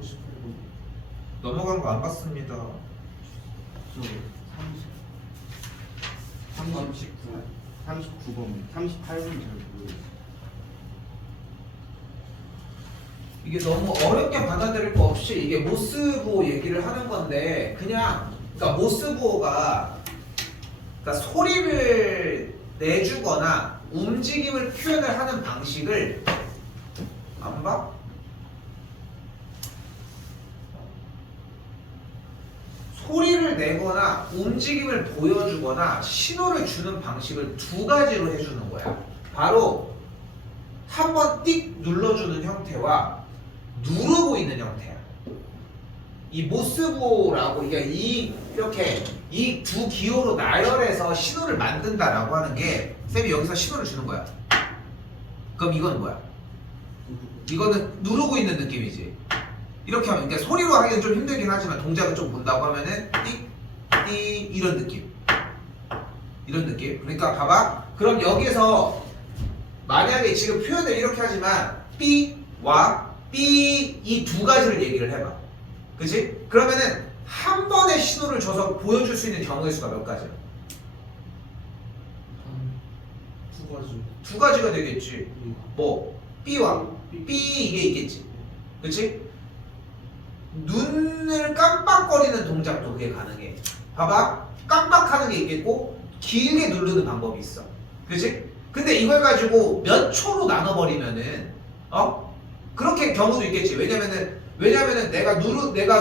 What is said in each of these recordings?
58번. 넘어간 거 안 봤습니다. 저 39번, 38번 잘 모르겠어요. 이게 너무 어렵게 받아들일 거 없이 이게 모스부호 얘기를 하는 건데 그냥 그러니까 모스부호가 그러니까 소리를 내주거나 움직임을 표현을 하는 방식을 안 봐? 소리를 내거나 움직임을 보여주거나 신호를 주는 방식을 두 가지로 해주는 거야. 바로 한 번 띡 눌러주는 형태와 누르고 있는 형태야. 이 모스부호라고 이렇게 이 두 기호로 나열해서 신호를 만든다라고 하는 게 쌤이 여기서 신호를 주는 거야. 그럼 이건 뭐야? 이거는 누르고 있는 느낌이지. 이렇게 하면 그러니까 소리로 하기는 좀 힘들긴 하지만 동작을 좀 본다고 하면은 띡 이런 느낌. 이런 느낌. 그러니까 봐봐. 그럼 여기서 만약에 지금 표현을 이렇게 하지만 삐와 삐 이 두 가지를 얘기를 해봐. 그치? 그러면은 한 번의 신호를 줘서 보여줄 수 있는 경우의 수가 몇 가지야? 두 가지. 두 가지가 되겠지. 뭐 삐와 삐 이게 있겠지. 그치? 눈을 깜빡거리는 동작도 그게 가능해. 봐봐. 깜빡하는 게 있겠고 길게 누르는 방법이 있어. 그치? 근데 이걸 가지고 몇 초로 나눠버리면은 그렇게 경우도 있겠지. 왜냐면은 내가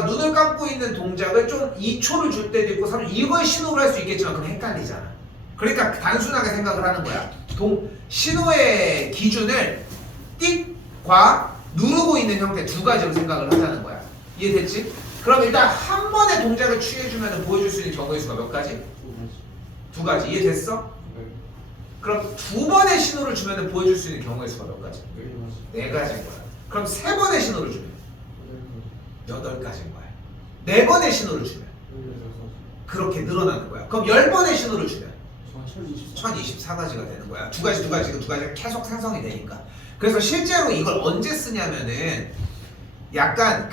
눈을 감고 있는 동작을 좀 2초를 줄 때도 있고 3초 이걸 신호로 할 수 있겠지만 그럼 헷갈리잖아. 그러니까 단순하게 생각을 하는 거야. 신호의 기준을 띡과 누르고 있는 형태 두 가지로 생각을 하자는 거야. 이해됐지? 그럼 일단 한 번의 동작을 취해주면 보여줄 수 있는 경우의 수가 몇 가지? 두 가지. 이해됐어? 그럼 두 번의 신호를 주면 보여줄 수 있는 경우의 수가 몇 가지? 네 가지인 거야. 그럼 세 번의 신호를 주면 여덟 가지인 거야. 네 번의 신호를 주면 그렇게 늘어나는 거야. 그럼 10번의 신호를 주면 1024가지가 되는 거야. 두 가지가 계속 생성이 되니까. 그래서 실제로 이걸 언제 쓰냐면은 약간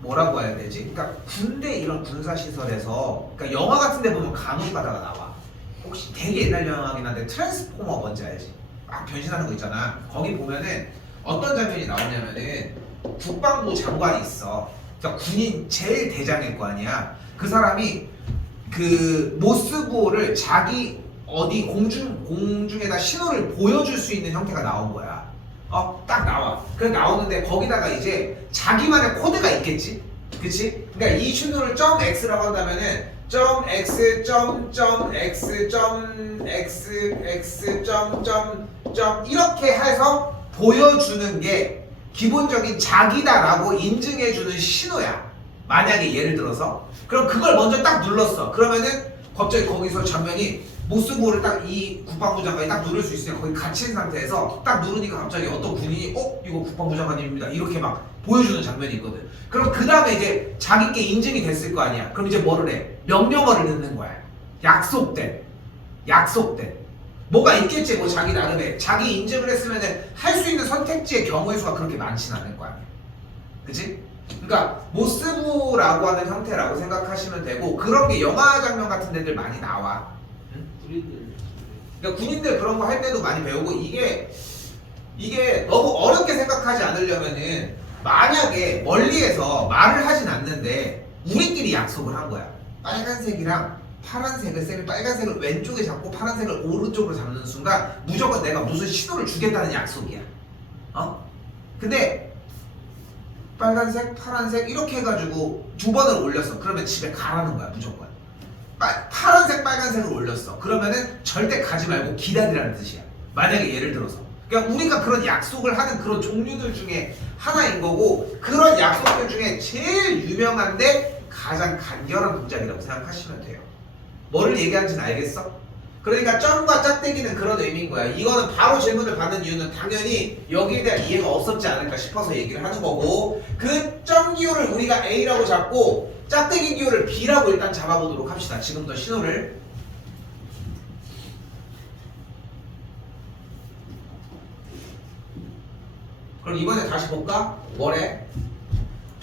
뭐라고 해야 되지? 그러니까 군대 이런 군사시설에서 그러니까 영화 같은 데 보면 간혹 가다가 나와. 혹시 되게 옛날 영화긴 한데 트랜스포머 뭔지 알지? 막 변신하는 거 있잖아. 거기 보면은 어떤 장면이 나오냐면은 국방부 장관이 있어. 그러니까 군인 제일 대장일 거 아니야. 그 사람이 모스부호를 자기 어디 공중에다 신호를 보여줄 수 있는 형태가 나온 거야. 딱 나와. 그래 나오는데 거기다가 이제 자기만의 코드가 있겠지. 그치? 그러니까 이 신호를 .x라고 한다면은 .x .x .x x 이렇게 해서 보여주는 게 기본적인 자기다라고 인증해주는 신호야. 만약에 예를 들어서 그럼 그걸 먼저 딱 눌렀어. 그러면은 갑자기 거기서 장면이 모스부호를 딱 이 국방부 장관이 딱 누를 수 있으니까 거기 갇힌 상태에서 딱 누르니까 갑자기 어떤 군인이 이거 국방부 장관님입니다 이렇게 막 보여주는 장면이 있거든. 그럼 그 다음에 이제 자기께 인증이 됐을 거 아니야. 그럼 이제 뭐를 해? 명령어를 넣는 거야. 약속된 뭐가 있겠지. 뭐 자기 나름의 자기 인증을 했으면은 할 수 있는 선택지의 경우의 수가 그렇게 많지는 않을 거 아니야. 그치? 그러니까 모스부라고 하는 형태라고 생각하시면 되고 그런 게 영화 장면 같은 데들 많이 나와. 그러니까 군인들 그런 거 할 때도 많이 배우고 이게 너무 어렵게 생각하지 않으려면은 만약에 멀리에서 말을 하진 않는데 우리끼리 약속을 한 거야. 빨간색이랑 파란색을 쌤이 빨간색을 왼쪽에 잡고 파란색을 오른쪽으로 잡는 순간 무조건 내가 무슨 신호를 주겠다는 약속이야. 근데 빨간색, 파란색 이렇게 해가지고 두 번을 올렸어. 그러면 집에 가라는 거야 무조건. 파란색, 빨간색을 올렸어. 그러면은 절대 가지 말고 기다리라는 뜻이야. 만약에 예를 들어서. 그러니까 우리가 그런 약속을 하는 그런 종류들 중에 하나인 거고 그런 약속들 중에 제일 유명한데 가장 간결한 동작이라고 생각하시면 돼요. 뭐를 얘기하는지는 알겠어? 그러니까 점과 짝대기는 그런 의미인 거야. 이거는 바로 질문을 받는 이유는 당연히 여기에 대한 이해가 없었지 않을까 싶어서 얘기를 하는 거고 그 점 기호를 우리가 A라고 잡고 짝대기 기호를 B라고 일단 잡아보도록 합시다. 지금부터 신호를 그럼 이번에 다시 볼까? 뭐래?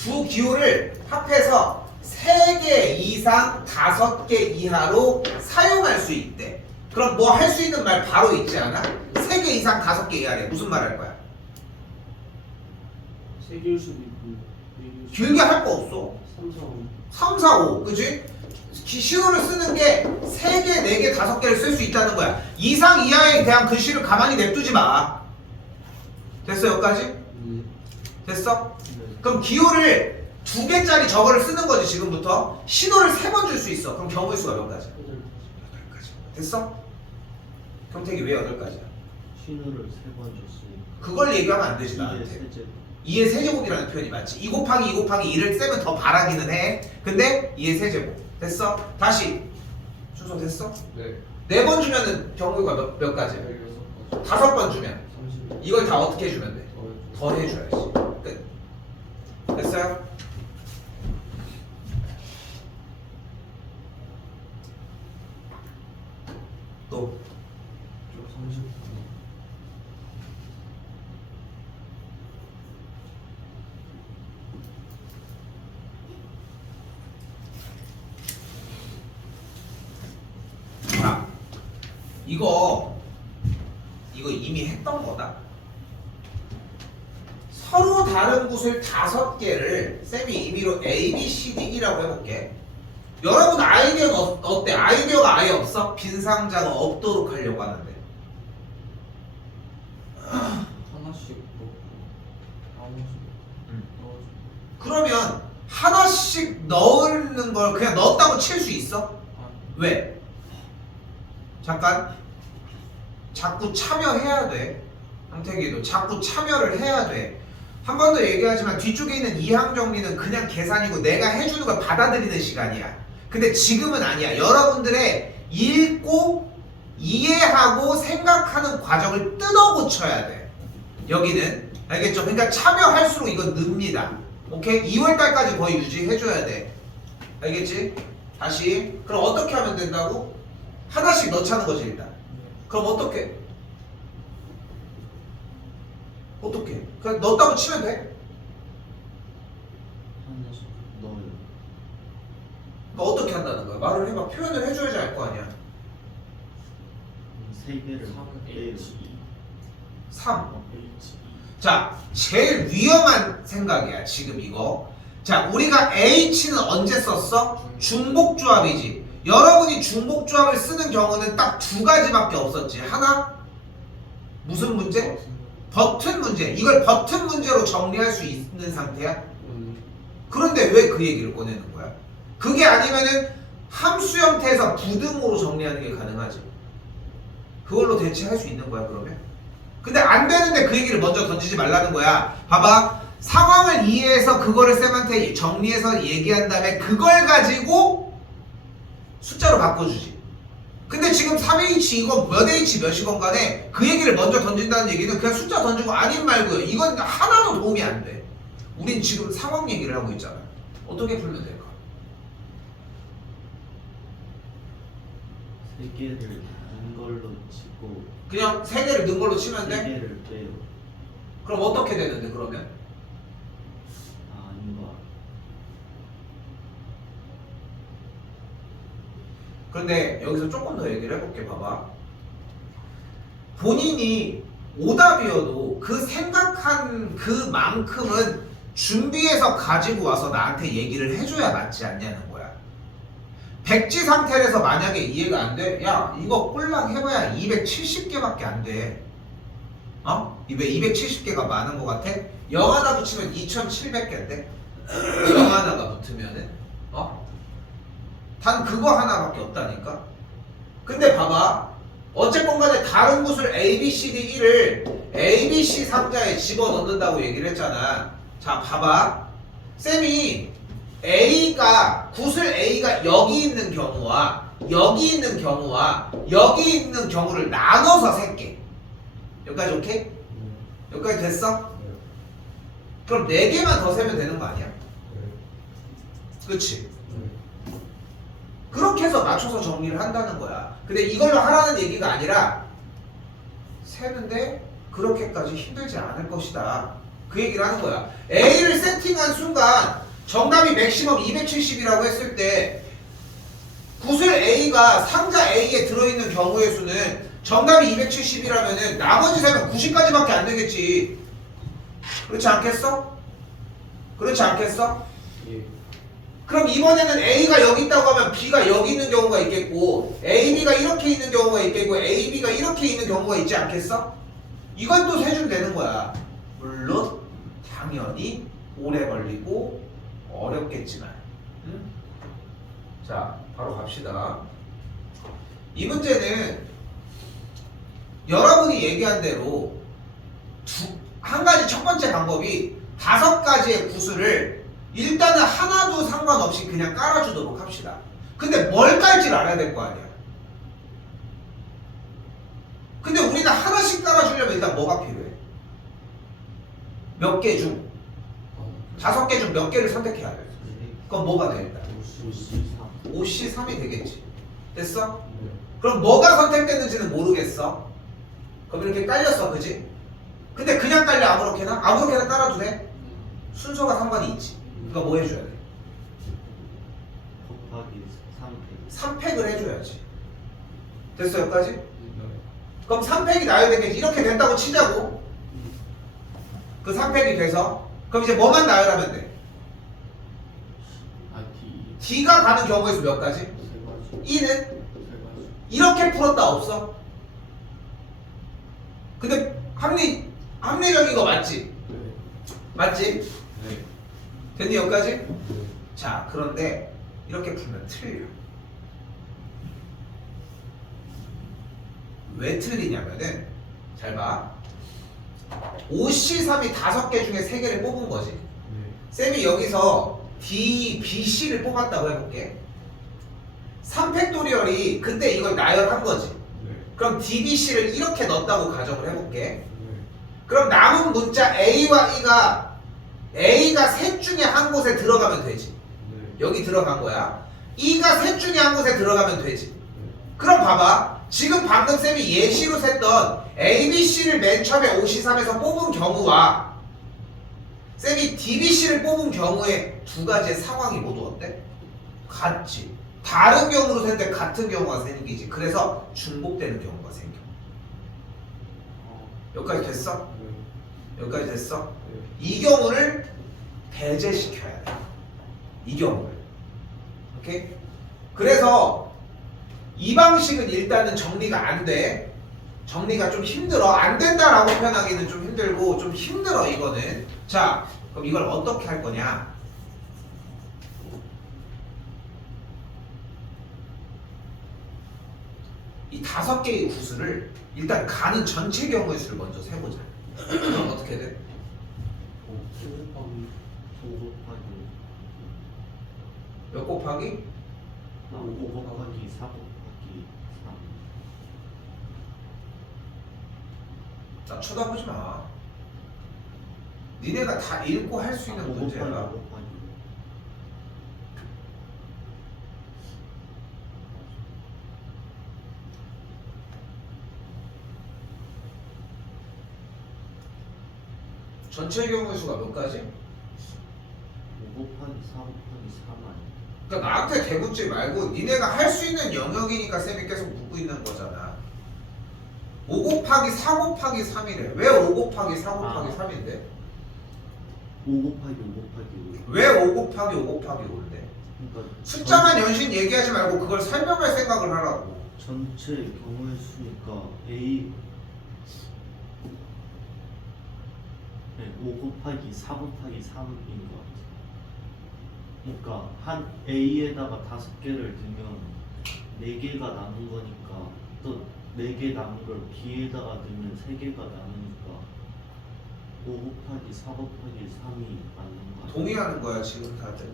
두 기호를 합해서 3개 이상 5개 이하로 사용할 수 있대. 그럼 뭐 할 수 있는 말 바로 있지 않아? 3개 이상 5개 이하래. 무슨 말 할 거야? 세 개일 수도 있고 네 개일 수도 길게 할 거 없어. 3, 4, 5 3, 4, 5 그치? 시호를 쓰는 게 3개, 4개, 5개를 쓸 수 있다는 거야. 이상 이하에 대한 글씨를 가만히 냅두지 마. 됐어 여기까지? 네. 됐어? 네. 그럼 기호를 2개짜리 저거를 쓰는 거지 지금부터. 신호를 3번 줄 수 있어. 그럼 경우의 수가 몇 가지? 8가지. 됐어? 경택이 왜 8가지야? 신호를 3번 줬으니까 그걸 얘기하면 안 되지 이게 나한테. 세제 2의 세제곱이라는 표현이 맞지. 2 곱하기 2 곱하기 2를 떼면 더 바라기는 해. 근데 2의 세제곱. 됐어? 다시. 순서 됐어? 네 4번 주면은 경우가 몇 가지야? 16가지 5번 주면 30 이걸 다 어떻게 해주면 돼? 더 더 해줘야지. 끝. 됐어요? 또 30 자, 이거 이미 했던 거다. 서로 다른 곳을 5개를 쌤이 임의로 A, B, C, D라고 해볼게. 여러분 아이디어는 어때? 아이디어가 아예 없어? 빈 상자가 없도록 하려고 하는데. 하나씩 먹고 아무씩 넣어주고 그러면 하나씩 넣는 걸 그냥 넣었다고 칠 수 있어? 아, 왜? 잠깐. 자꾸 참여해야 돼. 황태기도 자꾸 참여를 해야 돼. 한 번 더 얘기하지만 뒤쪽에 있는 이항 정리는 그냥 계산이고 내가 해주는 걸 받아들이는 시간이야. 근데 지금은 아니야. 여러분들의 읽고 이해하고 생각하는 과정을 뜯어 고쳐야 돼. 여기는 알겠죠? 그러니까 참여할수록 이건 늡니다. 오케이? 2월달까지 거의 유지해줘야 돼. 알겠지? 다시. 그럼 어떻게 하면 된다고? 하나씩 넣자는 거지 일단. 그럼 어떻게? 어떻게? 그냥 넣었다고 치면 돼? 하나씩 넣어요 그러니까 어떻게 한다는 거야? 말을 해봐. 표현을 해줘야지 알 거 아니야. 3개를 3, 3. H, 자, 제일 위험한 생각이야 지금 이거. 자, 우리가 H는 언제 썼어? 중복조합이지. 여러분이 중복조합을 쓰는 경우는 딱 2가지밖에 없었지. 하나, 무슨 문제? 버튼 문제. 이걸 버튼 문제로 정리할 수 있는 상태야. 그런데 왜 그 얘기를 꺼내는 거야? 그게 아니면은 함수 형태에서 부등호로 정리하는 게 가능하지. 그걸로 대체할 수 있는 거야 그러면. 근데 안 되는데 그 얘기를 먼저 던지지 말라는 거야. 봐봐. 상황을 이해해서 그거를 쌤한테 정리해서 얘기한 다음에 그걸 가지고 숫자로 바꿔주지. 근데 지금 3H 이건 몇 H 몇이건 간에 그 얘기를 먼저 던진다는 얘기는 그냥 숫자 던지고 아닌 말고요. 이건 하나도 도움이 안 돼. 우린 지금 상황 얘기를 하고 있잖아. 어떻게 풀면 될까? 3개를 넣은 걸로 치고 그냥 3개를 넣은 걸로 치면 돼? 3개를 빼요 그럼 어떻게 되는데 그러면? 아 아닌 거 그런데 여기서 조금 더 얘기를 해볼게. 봐봐. 본인이 오답이어도 그 생각한 그만큼은 준비해서 가지고 와서 나한테 얘기를 해줘야 맞지 않냐는 거야. 백지 상태에서 만약에 이해가 안 돼? 야 이거 꼴랑 해봐야 270개밖에 안 돼. 어? 왜 270개가 많은 것 같아? 0 하나 붙이면 2700개인데 0 하나가 붙으면은 어? 단 그거 하나밖에 없다니까? 근데 봐봐. 어쨌건 간에 다른 곳을 A, B, C, D, E를 A, B, C 상자에 집어넣는다고 얘기를 했잖아. 자 봐봐. 쌤이 A가 굿을 A가 여기 있는 경우와 여기 있는 경우와 여기 있는 경우를 나눠서 셀게. 여기까지 오케이? 여기까지 됐어? 그럼 4개만 더 세면 되는 거 아니야? 그치? 그렇게 해서 맞춰서 정리를 한다는 거야. 근데 이걸로 하라는 얘기가 아니라 세는데 그렇게까지 힘들지 않을 것이다. 그 얘기를 하는 거야. A를 세팅한 순간 정답이 맥시멈 270이라고 했을 때 구슬 A가 상자 A에 들어있는 경우의 수는 정답이 270이라면은 나머지 세면 90까지밖에 안 되겠지. 그렇지 않겠어? 그렇지 않겠어? 예. 그럼 이번에는 A가 여기 있다고 하면 B가 여기 있는 경우가 있겠고 AB가 이렇게 있는 경우가 있겠고 AB가 이렇게 있는 경우가 있지 않겠어? 이건 또 세주면 되는 거야. 물론 당연히 오래 걸리고 어렵겠지만 응? 자 바로 갑시다. 이 문제는 여러분이 얘기한 대로 한 가지 첫 번째 방법이 5가지의 구슬을 일단은 하나도 상관없이 그냥 깔아주도록 합시다. 근데 뭘 깔지를 알아야 될 거 아니야. 근데 우리는 하나씩 깔아주려면 일단 뭐가 필요해? 몇 개 중? 5개 중 몇 개를 선택해야 돼. 그럼 뭐가 돼 일단? 5C3이 되겠지. 됐어? 그럼 뭐가 선택됐는지는 모르겠어. 그럼 이렇게 깔렸어, 그지? 근데 그냥 깔려 아무렇게나? 아무렇게나 깔아도 돼? 순서가 상관이 있지. 그러니까 뭐 해줘야 돼? 곱하기 3팩을 해줘야지. 됐어 여기까지? 그럼 3팩이 나야 되겠지. 이렇게 된다고 치자고. 그 3팩이 돼서 그럼 이제 뭐만 나열하면 돼? D가 가는 경우의 수 몇 가지? 2는? 이렇게 풀었다 없어? 근데 합리적인 거 맞지? 맞지? 됐니 여기까지? 자 그런데 이렇게 풀면 틀려. 왜 틀리냐면은 잘 봐. 5C3이 5개 중에 3개를 뽑은 거지. 쌤이 여기서 D, B, C를 뽑았다고 해볼게. 3팩토리얼이 근데 이걸 나열한 거지. 그럼 D, B, C를 이렇게 넣었다고 가정을 해볼게. 그럼 남은 문자 A와 A가 셋 중에 한 곳에 들어가면 되지. 여기 들어간 거야. E가 셋 중에 한 곳에 들어가면 되지. 그럼 봐봐. 지금 방금 쌤이 예시로 셌던 A, B, C를 맨 처음에 5C3에서 뽑은 경우와 쌤이 D, B, C를 뽑은 경우에 2가지의 상황이 모두 어때? 같지. 다른 경우로 셀 때 같은 경우가 생기지. 그래서 중복되는 경우가 생겨. 여기까지 됐어? 여기까지 됐어? 이 경우를 배제시켜야 돼. 이 경우를. 오케이? 그래서 이 방식은 일단은 정리가 안 돼. 정리가 좀 힘들어. 안 된다라고 표현하기는 좀 힘들고 좀 힘들어 이거는. 자, 그럼 이걸 어떻게 할 거냐? 이 5개의 구슬을 일단 가는 전체 경우의 수를 먼저 세보자. 그럼 어떻게 돼? 5 곱하기 몇 곱하기? 5 곱하기 4 곱하기 3. 나 쳐다보지 마. 니네가 다 읽고 할 수 있는 5 곱하기 5 문제야. 곱하기 전체 경우의 수가 몇 가지? 5 곱하기 4 곱하기 3 아니야? 그러니까 나한테 대묻지 말고 니네가 할 수 있는 영역이니까 쌤이 계속 묻고 있는 거잖아. 5 곱하기 4 곱하기 3이래. 왜 5 곱하기 4 곱하기 3인데? 5 곱하기 5 곱하기 5. 왜 5 곱하기 5 곱하기 5인데? 그러니까 숫자만 연신 얘기하지 말고 그걸 설명할 생각을 하라고. 전체 경우의 수니까 A 5 곱하기 4 곱하기 3인 것 같아. 그러니까 한 A에다가 5개를 넣으면 4개가 남은 거니까 또 4개 남은 걸 B에다가 넣으면 3개가 남으니까 5 곱하기 4 곱하기 3이 맞는 거 아니야? 동의하는 거야 지금 다들.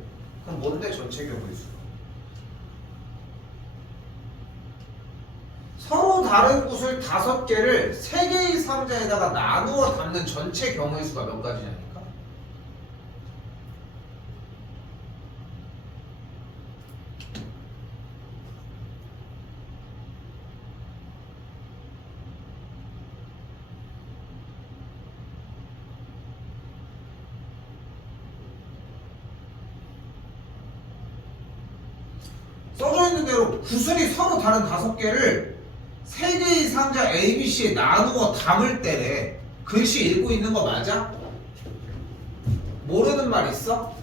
그럼 뭔데 전체 경우의 수? 서로 다른 구슬 5개를 3개의 상자에다가 나누어 담는 전체 경우의 수가 몇 가지냐니까? 써져 있는 대로 구슬이 서로 다른 5개를 3개의 상자 A, B, C에 나누어 담을 때래. 글씨 읽고 있는 거 맞아? 모르는 말 있어?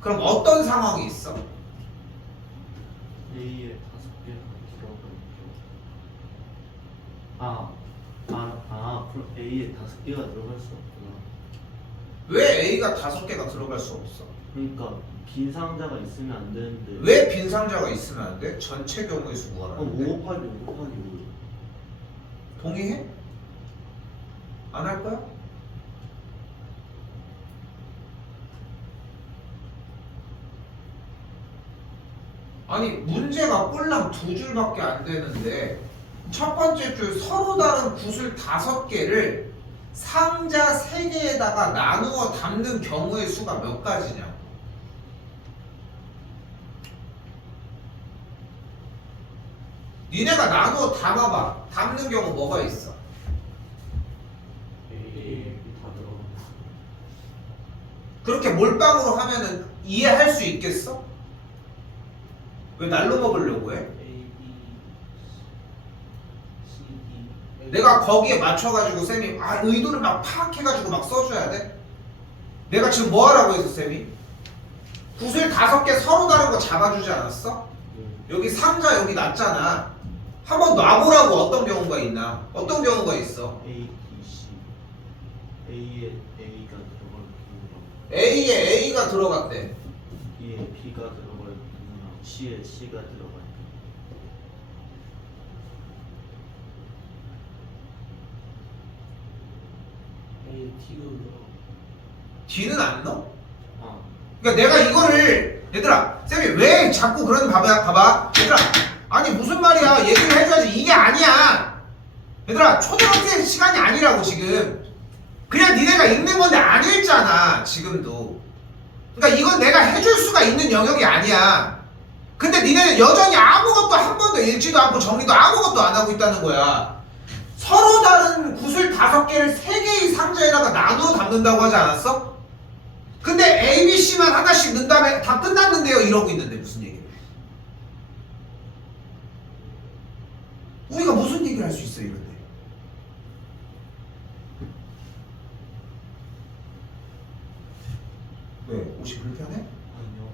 그럼 어떤 상황이 있어? A에 5개가 들어가 있죠. 그럼 A에 5개가 들어갈 수 없구나. 왜 A가 5개가 들어갈 수 없어? 그러니까 빈 상자가 있으면 안 되는데. 왜 빈 상자가 있으면 안 돼? 전체 경우의 수 그럼 구하라는데. 5 곱하기 5 곱하기 5. 동의해? 안 할 거야? 아니 문제가 꼴랑 2줄밖에 안 되는데 첫 번째 줄 서로 다른 구슬 5개를 상자 3개에다가 나누어 담는 경우의 수가 몇 가지냐? 니네가 나누어 담아봐. 담는 경우 뭐가 있어? A 다 들어가. 그렇게 몰빵으로 하면은 이해할 수 있겠어? 왜 날로 먹으려고 해? A, B, C, D. 내가 거기에 맞춰가지고 쌤이 의도를 막 파악해가지고 막 써줘야 돼? 내가 지금 뭐 하라고 했어 쌤이? 구슬 5개 서로 다른 거 잡아주지 않았어? 여기 상자 여기 놨잖아. 한번 놔보라고. 어떤 경우가 있나? 어떤 경우가 있어? A, B, C. A에 A가 들어갈 경우랑 A에 A가 들어갔대. B에 B가 들어갈 경우랑 C에 C가 들어갈 경우. A에 T가 들어가. D는 안 넣어? 아, 그러니까 내가 이거를 얘들아 쌤이 왜 자꾸 그런 봐봐 얘들아 아니 무슨 말이야 얘기를 해줘야지. 이게 아니야 얘들아. 초등학생 시간이 아니라고 지금. 그냥 니네가 읽는 건데 안 읽잖아 지금도. 그러니까 이건 내가 해줄 수가 있는 영역이 아니야. 근데 니네는 여전히 아무것도 한 번도 읽지도 않고 정리도 아무것도 안 하고 있다는 거야. 서로 다른 구슬 5개를 3개의 상자에다가 나누어 담는다고 하지 않았어? 근데 A, B, C만 하나씩 넣은 다음에 다 끝났는데요 이러고 있는데 무슨 얘기를 해? 우리가 무슨 얘기를 할 수 있어 이런데. 왜? 옷이 불편해? 아니요.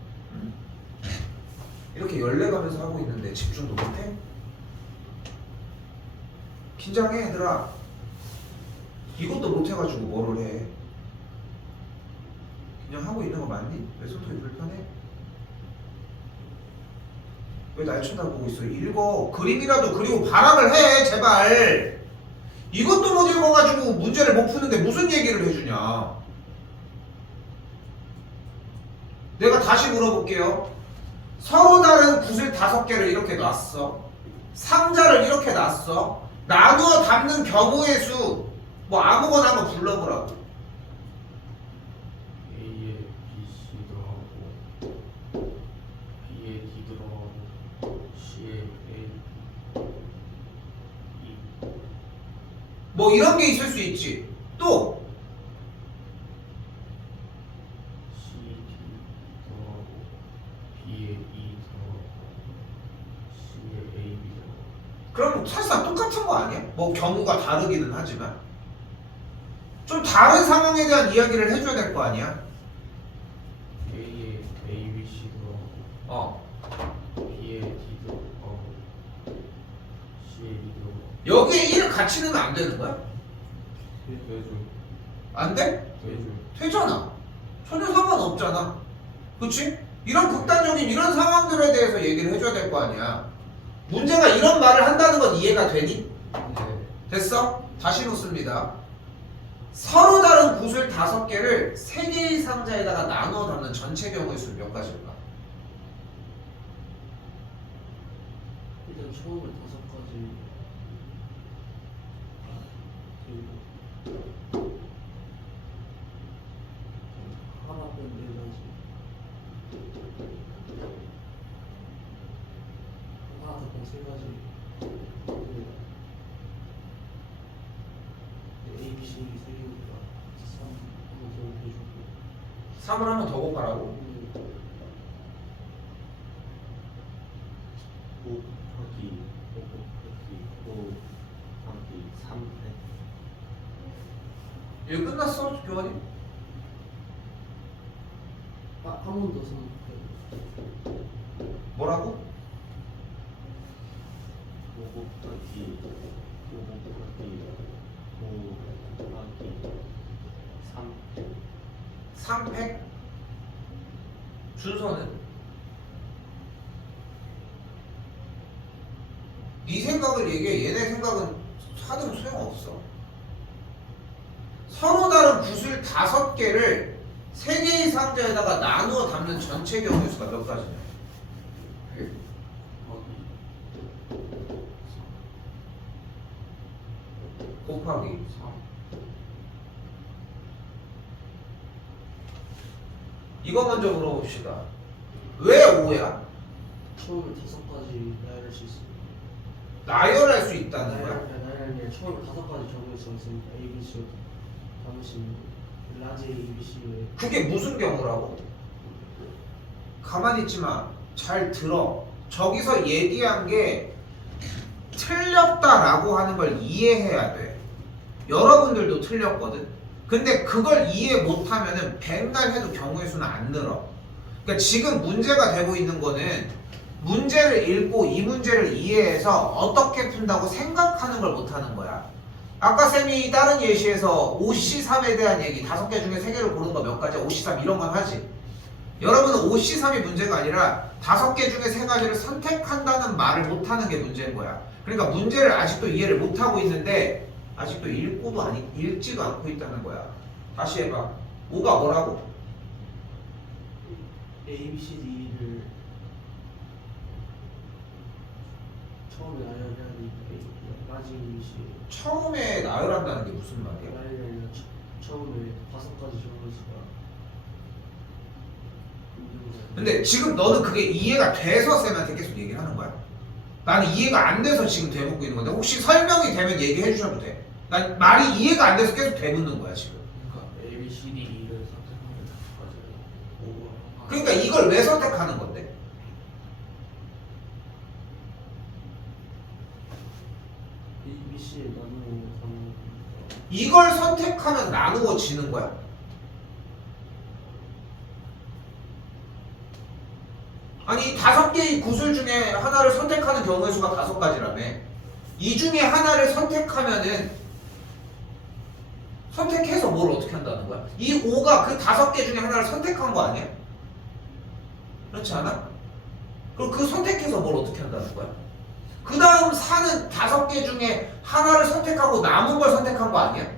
이렇게 열내가면서 하고 있는데 집중도 못해? 긴장해 얘들아. 이것도 못해가지고 뭐를 해. 그냥 하고 있는 거 맞니? 왜 손톱이 불편해? 왜 날 쳐다보고 있어? 읽어. 그림이라도 그리고 발악을 해 제발. 이것도 못 읽어가지고 문제를 못 푸는데 무슨 얘기를 해주냐. 내가 다시 물어볼게요. 서로 다른 구슬 5개를 이렇게 놨어. 상자를 이렇게 놨어. 나누어 담는 경우의 수 뭐 아무거나 한번 불러보라고. A에 B, C 들어가고 B에 D 들어가고 C에 A, E. 뭐 이런 게 있을 수 있지. 또 C, D 들어가고 B에 E 들어가고 C에 A, B 들어가고. 그럼 사실상 똑같은 거 아니야? 뭐 경우가 다르기는 하지만 좀 다른 상황에 대한 이야기를 해줘야 될 거 아니야? A에 A, B, C 들어가고 B에 D 들어가고 C에 E 들어가고. 여기에 1을 같이 넣으면 안 되는 거야? 되죠. 안 돼? 되죠. 되잖아. 전혀 상관없잖아. 그치? 이런 극단적인 이런 상황들에 대해서 얘기를 해줘야 될 거 아니야. 문제가 이런 말을 한다는 건 이해가 되니? 네. 됐어? 다시 놓습니다. 서로 다른 구슬 5개를 3개의 상자에다가 나누어 담는 전체 경우의 수 몇 가지일까? 일단 처음에 5가지 그리고 하나 빼면 4가지 하나 더 빼면 3가지 A, B, C 3개니까 3 하나 더 해주고 3을 한 번 더 곱하라고? 얘 끝났어 교환이? 한 번 더 선. 뭐라고? 5 곱하기 5 곱하기 3 3팩? 준서는? 네 생각을 얘기해. 얘네 생각은 하든 소용없어. 서로 다른 구슬 5개를 3개의 상자에다가 나누어 담는 전체 경우의 수가 몇 가지냐? 100 곱하기 3 이거 먼저 물어봅시다. 왜 5야? 처음에 5가지 나열할 수 있습니다. 나열할 수 있다는 거야? 나열할 처음에 5가지 경우에서 있으니까 A, B, C 담으시는 라지 A, B, C에 그게 무슨 경우라고? 가만히 있지 마. 잘 들어. 저기서 얘기한 게 틀렸다라고 하는 걸 이해해야 돼. 여러분들도 틀렸거든. 근데 그걸 이해 못하면은 백날 해도 경우의 수는 안 늘어. 그러니까 지금 문제가 되고 있는 거는 문제를 읽고 이 문제를 이해해서 어떻게 푼다고 생각하는 걸 못하는 거야. 아까 쌤이 다른 예시에서 5C3에 대한 얘기 5개 중에 3개를 고른 거 몇 가지야? 5C3 이런 건 하지. 여러분은 5C3이 문제가 아니라 5개 중에 3가지를 선택한다는 말을 못하는 게 문제인 거야. 그러니까 문제를 아직도 이해를 못하고 있는데 아직도 읽지도 않고 있다는 거야. 다시 해봐. 5가 뭐라고? A, B, C, D를 처음에 나열해야 되니까 라지 A, B, C 처음에 나열한다는 게 무슨 말이야? 나열하면 처음에 5가지 경우수가 근데 지금 너는 그게 이해가 돼서 쌤한테 계속 얘기를 하는 거야? 나는 이해가 안 돼서 지금 되묻고 있는 건데 혹시 설명이 되면 얘기해 주셔도 돼. 난 말이 이해가 안 돼서 계속 되묻는 거야 지금. 그러니까 A, B, C, D를 선택하면 5가지 5가 그러니까 이걸 왜 선택하는 건데? A, B, C에 나누는 이걸 선택하면 나누어지는 거야? 아니 5개의 구슬 중에 하나를 선택하는 경우의 수가 5가지라며. 이 중에 하나를 선택하면은 선택해서 뭘 어떻게 한다는 거야? 이 5가 그 5개 중에 하나를 선택한 거 아니야? 그렇지 않아? 그럼 그 선택해서 뭘 어떻게 한다는 거야? 그 다음 4는 5개 중에 하나를 선택하고 남은 걸 선택한 거 아니야?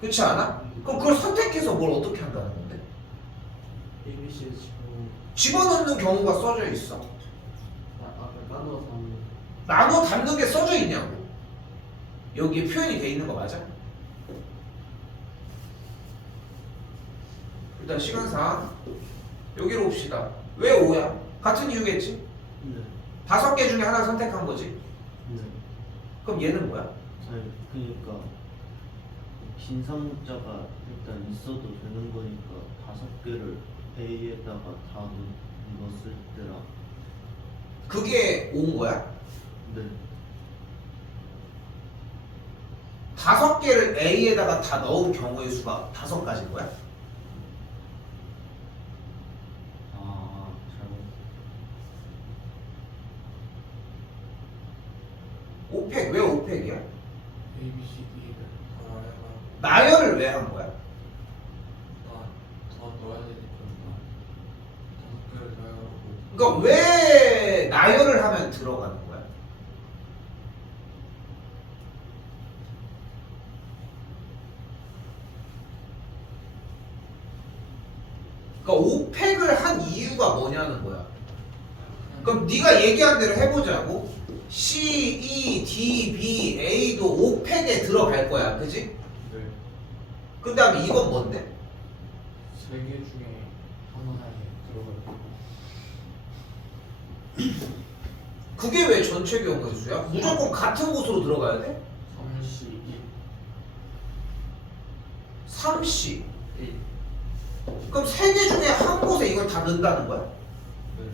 그렇지 않아? 그럼 그걸 선택해서 뭘 어떻게 한다는 건데? A, B, C에 집어넣는 경우가 써져 있어. 나눠서 하는 나눠 담는 게 써져 있냐고. 여기에 표현이 돼 있는 거 맞아? 일단 시간상 여기로 옵시다. 왜 5야? 같은 이유겠지? 네. 5개 중에 하나 선택한 거지. 네. 그럼 얘는 뭐야? 그러니까 빈 상자가 일단 있어도 되는 거니까 5개를 A에다가 다 넣었을 때라. 그게 5인 거야? 네. 5개를 A에다가 다 넣은 경우의 수가 5가지인 거야? 아, 잘못. 5팩 왜 5팩이야? A, B, C, D를 다 나열하고 나열을 왜 한 거야? 더 넣어야 되니까 5개를 나열하고 그러니까 왜 나열을 하면 들어가는 거야? 그러니까 5팩을 한 이유가 뭐냐는 거야. 그럼 네가 얘기한 대로 해보자고. C, E, D, B, A도 5팩에 들어갈 거야, 그지? 네. 그 다음에 이건 뭔데? 3개 중에 하나에 들어갈 거고 그게 왜 전체 경우의 수야? 무조건 같은 곳으로 들어가야 돼? 3C 1 3C. 1 그럼 3개 중에 한 곳에 이걸 다 넣는다는 거야? 네.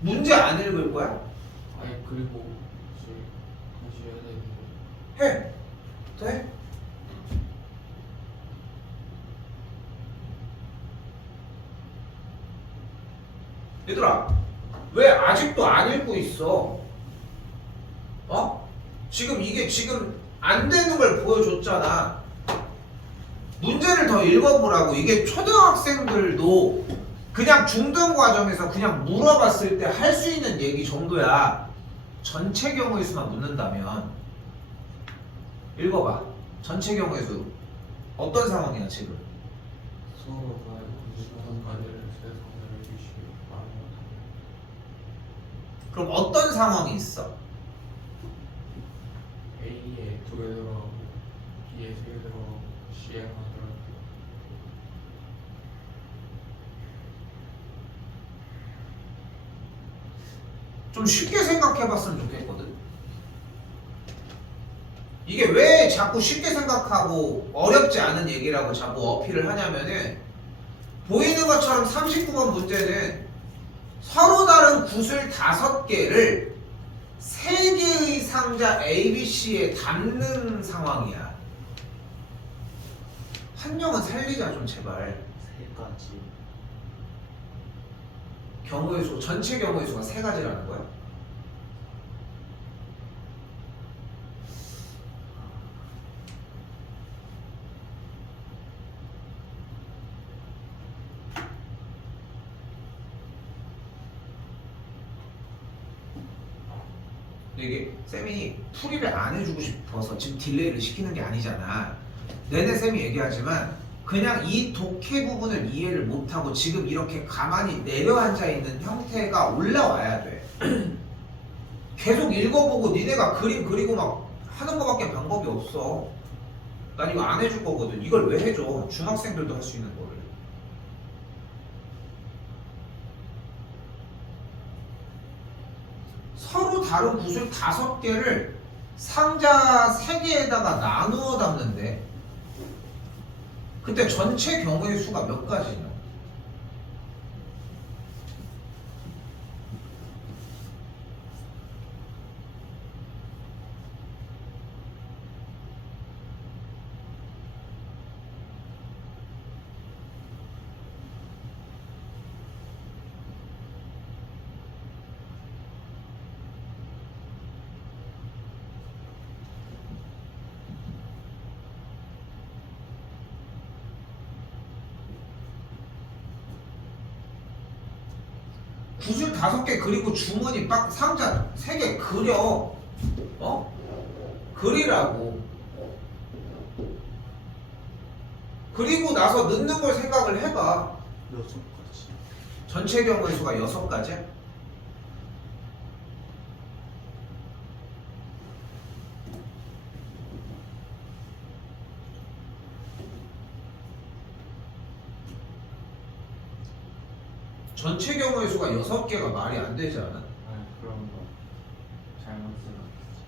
문제 안 읽을 거야? 아니 그리고 다시 해야 되는데 해. 돼? 얘들아 왜 아직도 안 읽고 있어? 어? 지금 이게 지금 안 되는 걸 보여줬잖아. 문제를 더 읽어보라고. 이게 초등학생들도 그냥 중등 과정에서 그냥 물어봤을 때 할 수 있는 얘기 정도야. 전체 경우의 수만 묻는다면 읽어봐. 전체 경우의 수 어떤 상황이야 지금? 서로가 무슨 관계를 세상을 유시 말하는 그럼 어떤 상황이 있어? A에 2개 들어가고 B에 3개 들어가고 C에 하나 들어가고 좀 쉽게 생각해봤으면 좋겠거든. 이게 왜 자꾸 쉽게 생각하고 어렵지 않은 얘기라고 자꾸 어필을 하냐면은 보이는 것처럼 39번 문제는 서로 다른 구슬 5개를 3개의 상자 ABC에 담는 상황이야. 한명은 살리자 좀 제발. 세 가지. 경우의 수, 전체 경우의 수가 3가지라는 거야? 이게 쌤이 풀이를 안 해주고 싶어서 지금 딜레이를 시키는 게 아니잖아. 내내 쌤이 얘기하지만 그냥 이 독해 부분을 이해를 못하고 지금 이렇게 가만히 내려앉아 있는 형태가 올라와야 돼. 계속 읽어보고 니네가 그림 그리고 막 하는 거밖에 방법이 없어. 난 이거 안 해줄 거거든. 이걸 왜 해줘? 중학생들도 할 수 있는 거를. 서로 다른 구슬 5개를 상자 3개에다가 나누어 담는데 그때 전체 경우의 수가 몇 가지냐? 구슬 5개 그리고 주머니 빡 상자 3개 그려. 어? 그리라고. 그리고 나서 넣는 걸 생각을 해봐. 6가지. 전체 경우의 수가 6가지야? 전체 경우의 수가 6개가 말이 안 되지 않아? 아 그런 거 잘못 생각했지.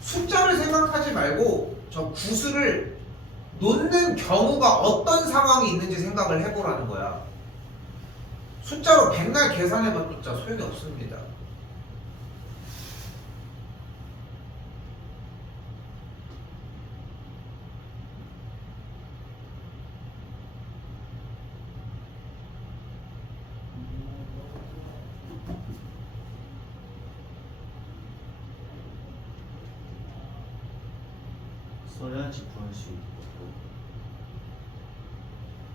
숫자를 생각하지 말고 저 구슬을 놓는 경우가 어떤 상황이 있는지 생각을 해보라는 거야. 숫자로 백날 계산해봤자 소용이 없습니다. 써야지 구할 수 있고.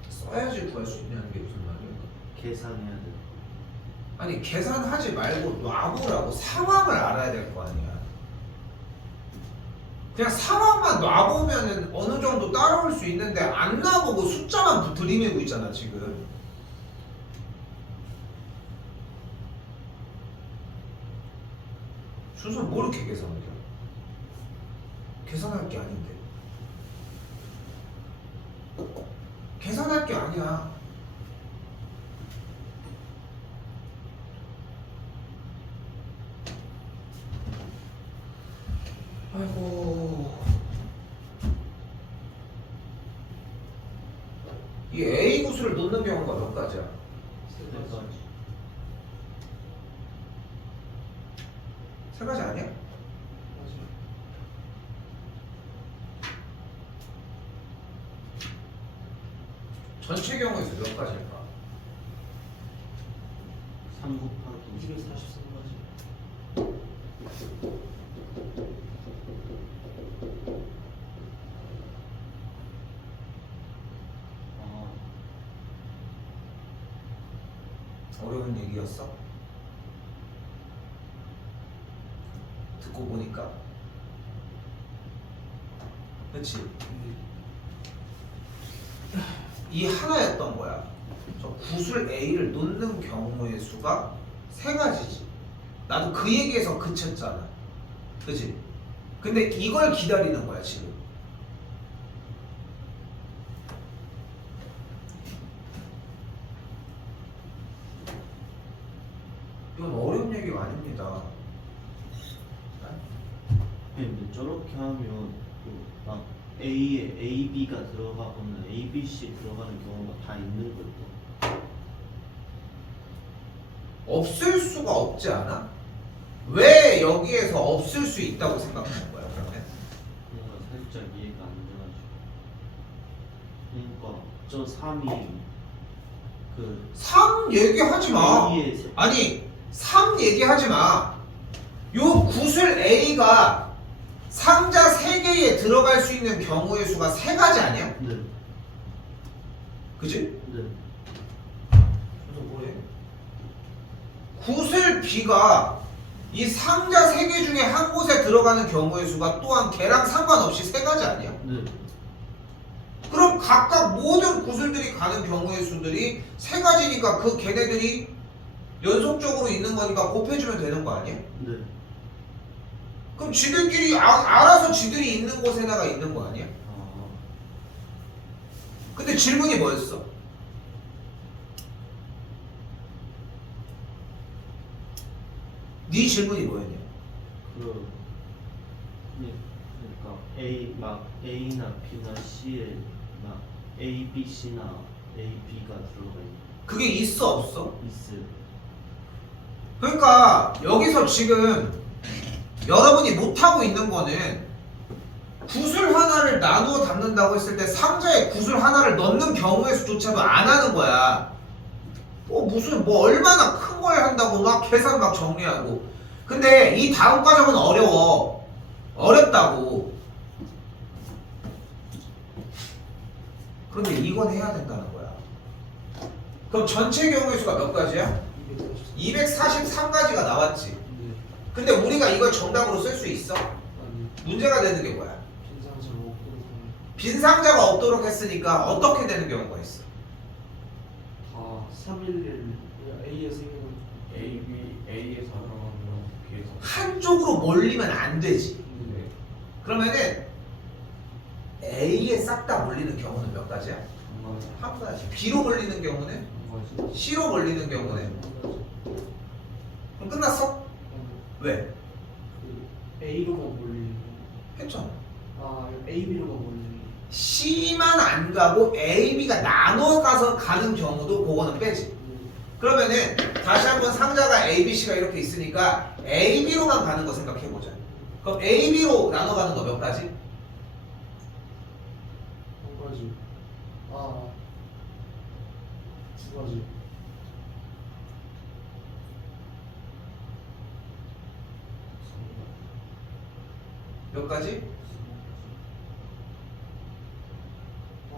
써야지 구할 수 있냐는 게 무슨 말이야? 계산해야 돼. 아니 계산하지 말고 놔보라고. 상황을 알아야 될 거 아니야. 그냥 상황만 놔보면은 어느 정도 따라올 수 있는데 안 놔보고 숫자만 들이밀고 있잖아 지금. 순서 뭐 이렇게 계산하냐? 계산할 게 아닌데. 계산할 게 아니야. 아이고. 이 A 구슬을 놓는 경우가 몇 가지야? 3가지. 세 가지 아니야? 맞아. 전체 경우에서 몇 가지일까? 3 곱하기 243가지. 아, 어려운 얘기였어? 듣고 보니까 그치? 이 하나였던 거야. 저 구슬 A를 놓는 경우의 수가 세 가지지. 나도 그 얘기에서 그쳤잖아. 그치? 근데 이걸 기다리는 거야 지금. 이건 어려운 얘기가 아닙니다. 근데 저렇게 하면 막 A에 A, B가 들어가거나 A, B, C 들어가는 경우가 다 있는 거죠. 없을 수가 없지 않아? 왜 여기에서 없을 수 있다고 생각하는 거야 그러면? 뭔가 살짝 이해가 안 돼가지고. 그러니까 저 3이 그 3 얘기하지 마. A의 세- 아니 3 얘기하지 마. 요 구슬 A가 상자 3개에 들어갈 수 있는 경우의 수가 3가지 아니야? 네, 그지? 네, 그래서 뭐해? 구슬 B가 이 상자 3개 중에 한 곳에 들어가는 경우의 수가 또한 걔랑 상관없이 3가지 아니야? 네. 그럼 각각 모든 구슬들이 가는 경우의 수들이 3가지니까 그 걔네들이 연속적으로 있는 거니까 곱해주면 되는 거 아니야? 네. 그럼 지들끼리 알아서 지들이 있는 곳에다가 있는 거 아니야? 아, 근데 질문이 뭐였어? 네 질문이 뭐였냐? 그러니까 A 막 A나 B나 C에 막 A, B, C나 A, B가 들어가 그게 있어 없어? 있어요. 그러니까 여기서 지금 여러분이 못하고 있는 거는 구슬 하나를 나누어 담는다고 했을 때 상자에 구슬 하나를 넣는 경우의 수조차도 안 하는 거야. 무슨 뭐 얼마나 큰 걸 한다고 막 계산 막 정리하고. 근데 이 다음 과정은 어려워. 어렵다고. 그런데 이건 해야 된다는 거야. 그럼 전체 경우의 수가 몇 가지야? 243가지가 나왔지. 네. 근데 우리가 이걸 정답으로 쓸 수 있어? 아니. 문제가 되는 게 뭐야? 빈상자가 없도록 하는. 빈 상자가 없도록 했으니까 어떻게 되는 경우가 있어? 다 311 A에서 1은 A, B, A에 4 들어가면 B에서 한쪽으로 몰리면 안 되지. 네. 그러면은 A에 싹 다 몰리는 경우는 몇 가지야? 한 가지. 한 가지. B로 몰리는 경우는? 한 가지. C로 몰리는 경우는? 한 가지. 그럼 끝났어? 왜? 그 A로만 몰리는 했잖아. 거. A, B로만 몰리는 거. C만 안 가고 A, B가 나눠 가서 가는 경우도 그거는 빼지. 그러면은 다시 한번 상자가 A, B, C가 이렇게 있으니까 A, B로만 가는 거 생각해보자. 그럼 A, B로 나눠 가는 거 몇 가지? 한 가지. 두 가지. 몇 가지?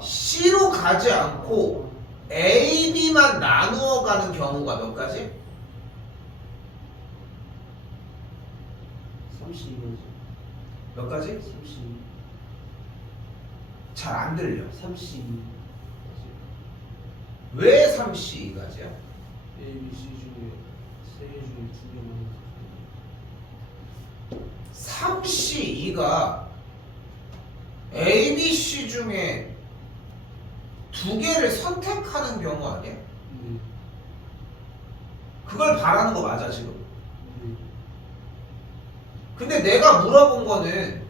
C로 가지 않고 A, B만 나누어 가는 경우가 몇 가지? 32가지. 몇 가지? 32. 잘 안 들려. 32. 왜 32가지야? A, B, C 중에 3개 중에 2개만. 3C2가 A, B, C 중에 2개를 선택하는 경우 아니야? 네. 그걸 바라는 거 맞아 지금? 네. 근데 내가 물어본 거는